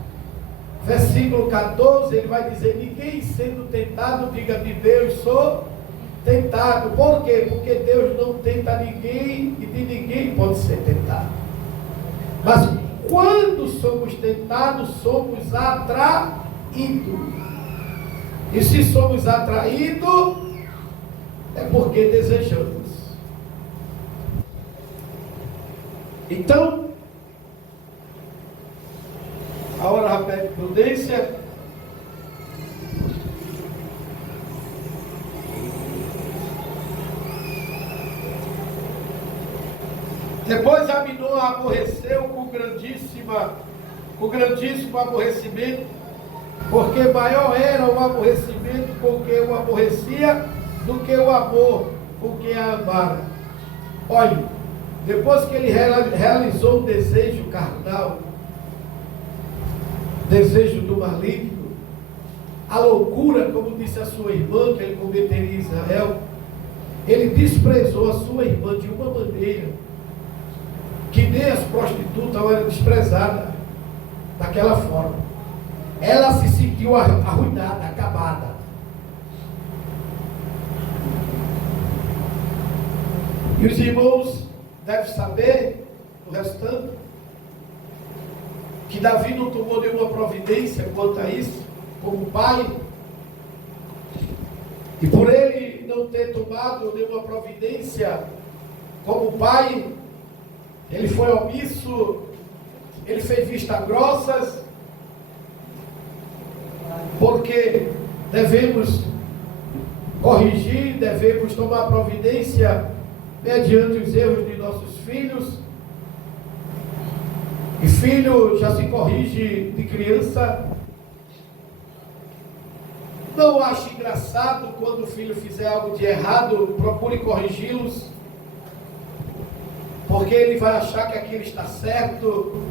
versículo 14, ele vai dizer, ninguém sendo tentado, diga de Deus, sou tentado. Por quê? Porque Deus não tenta ninguém e de ninguém pode ser tentado. Mas quando somos tentados, somos atraídos. E se somos atraídos, é porque desejamos. Então, a hora pede prudência. Depois Aminon a aborreceu com grandíssimo aborrecimento, porque maior era o aborrecimento com que o aborrecia do que o amor com que a amara. Olha, depois que ele realizou o desejo carnal, desejo do maligno, a loucura, como disse a sua irmã, que ele cometeria em Israel, ele desprezou a sua irmã de uma maneira que nem as prostitutas eram desprezadas daquela forma. Ela se sentiu arruinada, acabada. E os irmãos devem saber, o restante, que Davi não tomou nenhuma providência quanto a isso, como pai. E por ele não ter tomado nenhuma providência como pai, ele foi omisso, ele fez vista grossas, porque devemos corrigir, devemos tomar providência mediante os erros de nossos filhos. E filho já se corrige de criança. Não ache engraçado quando o filho fizer algo de errado, procure corrigi-los, porque ele vai achar que aquilo está certo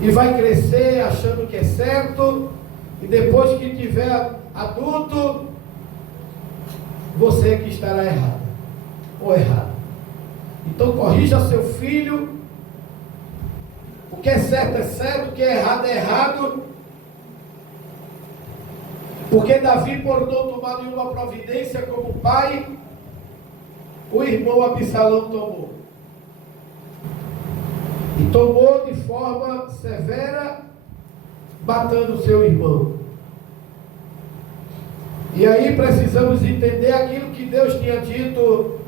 e vai crescer achando que é certo, e depois que tiver adulto, você que estará errado ou errado. Então corrija seu filho. O que é certo, o que é errado. Porque Davi, por não tomar nenhuma providência como pai, o irmão Absalão tomou. E tomou de forma severa, matando seu irmão. E aí precisamos entender aquilo que Deus tinha dito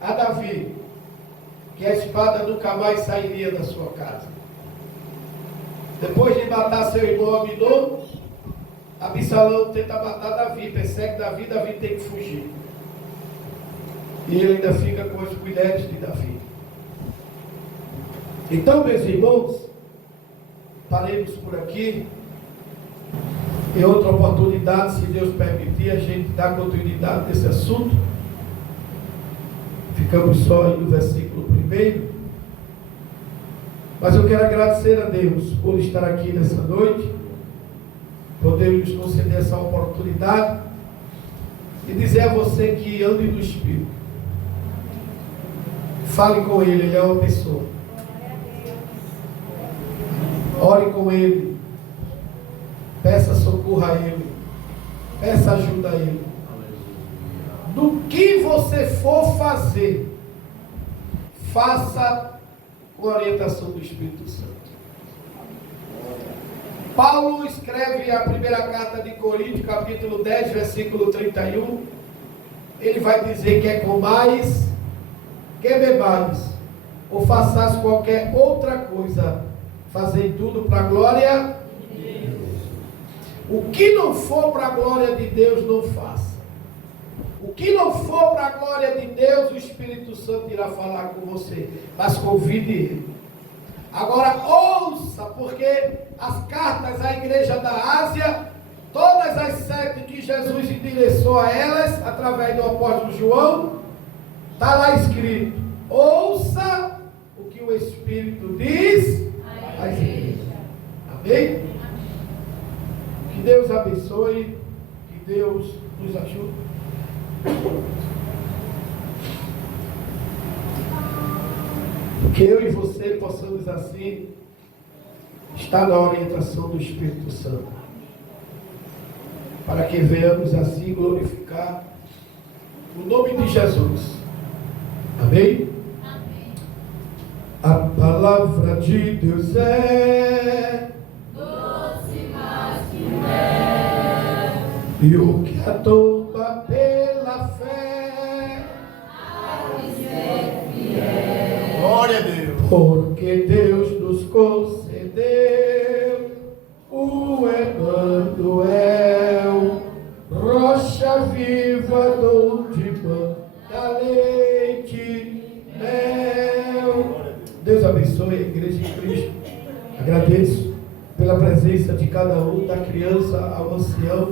a Davi, que a espada nunca mais sairia da sua casa. Depois de matar seu irmão Aminon, Absalão tenta matar Davi, persegue Davi, Davi tem que fugir. E ele ainda fica com as mulheres de Davi. Então, meus irmãos, paremos por aqui. Em outra oportunidade, se Deus permitir, a gente dá continuidade nesse assunto. Ficamos só aí no versículo 1. Mas eu quero agradecer a Deus por estar aqui nessa noite, poder nos conceder essa oportunidade e dizer a você que ande no Espírito. Fale com Ele é uma pessoa. Ore com Ele. Peça socorro a Ele. Peça ajuda a Ele. Do que você for fazer, faça com a orientação do Espírito Santo. Paulo escreve a primeira carta de Coríntios, capítulo 10, versículo 31. Ele vai dizer que comais, que bebais, ou façais qualquer outra coisa, fazei tudo para a glória de Deus. O que não for para a glória de Deus, não faça. O que não for para a glória de Deus, o Espírito Santo irá falar com você, mas convide Ele. Agora ouça, porque as cartas à igreja da Ásia, todas as 7 que Jesus endereçou a elas, através do apóstolo João, está lá escrito: ouça o que o Espírito diz à igreja. Amém? Que Deus abençoe, que Deus nos ajude. Que eu e você possamos assim estar na orientação do Espírito Santo, para que venhamos assim glorificar o nome de Jesus. Amém? Amém. A palavra de Deus é Doce mais que mel, e o que a toma pela fé, Glória a Deus. porque Deus nos concedeu o Emanuel, rocha viva, onde manda leite, mel. abençoe a igreja de Cristo. Agradeço pela presença de cada um, da criança ao ancião,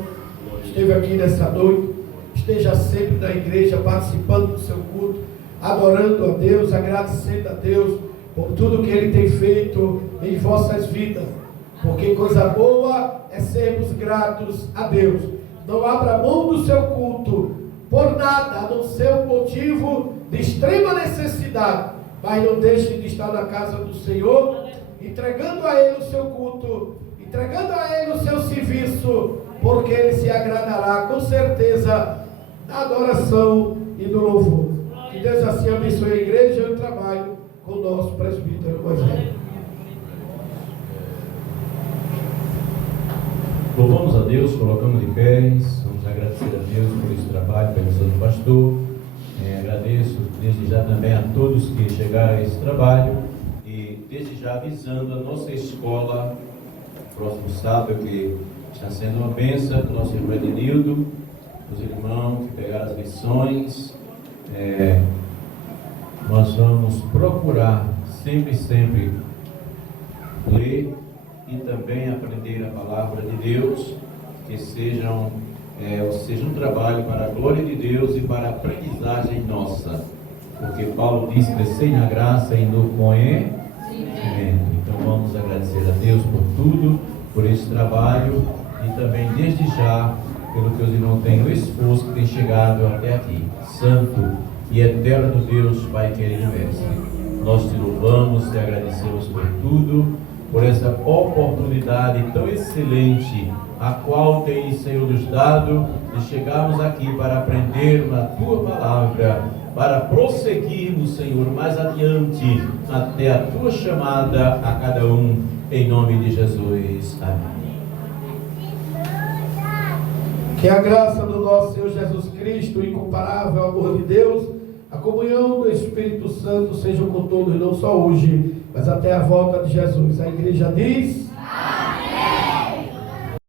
esteve aqui nessa noite. Esteja sempre na igreja, participando do seu culto, adorando a Deus, agradecendo a Deus por tudo que Ele tem feito em vossas vidas, porque coisa boa é sermos gratos a Deus. Não abra mão do seu culto por nada, a não ser um motivo de extrema necessidade, mas não deixe de estar na casa do Senhor, entregando a Ele o seu culto, entregando a Ele o seu serviço, porque Ele se agradará com certeza da adoração e do louvor. Que Deus assim abençoe a igreja e o trabalho com o nosso presbítero Evangelho. Louvamos a Deus, colocamos de pés, vamos agradecer a Deus por esse trabalho, pelo santo pastor. Agradeço desde já também a todos que chegaram a esse trabalho e desde já avisando a nossa escola, próximo sábado, que está sendo uma bênção para o nosso irmão Edenildo, os irmãos que pegaram as lições. Nós vamos procurar sempre ler e também aprender a palavra de Deus, que seja um trabalho para a glória de Deus e para a aprendizagem nossa, porque Paulo diz: crescei na graça e no conhecimento. Então vamos agradecer a Deus por tudo, por esse trabalho e também desde já pelo que os irmãos têm o esforço que tem chegado até aqui. Santo e eterno Deus, Pai querido e mestre, nós te louvamos, te agradecemos por tudo, por essa oportunidade tão excelente a qual tem, Senhor, nos dado de chegarmos aqui para aprender na tua palavra, para prosseguirmos, Senhor, mais adiante até a tua chamada a cada um, em nome de Jesus. Amém. Que a graça do nosso Senhor Jesus Cristo, o incomparável amor de Deus, a comunhão do Espírito Santo sejam com todos, não só hoje, mas até a volta de Jesus. A igreja diz...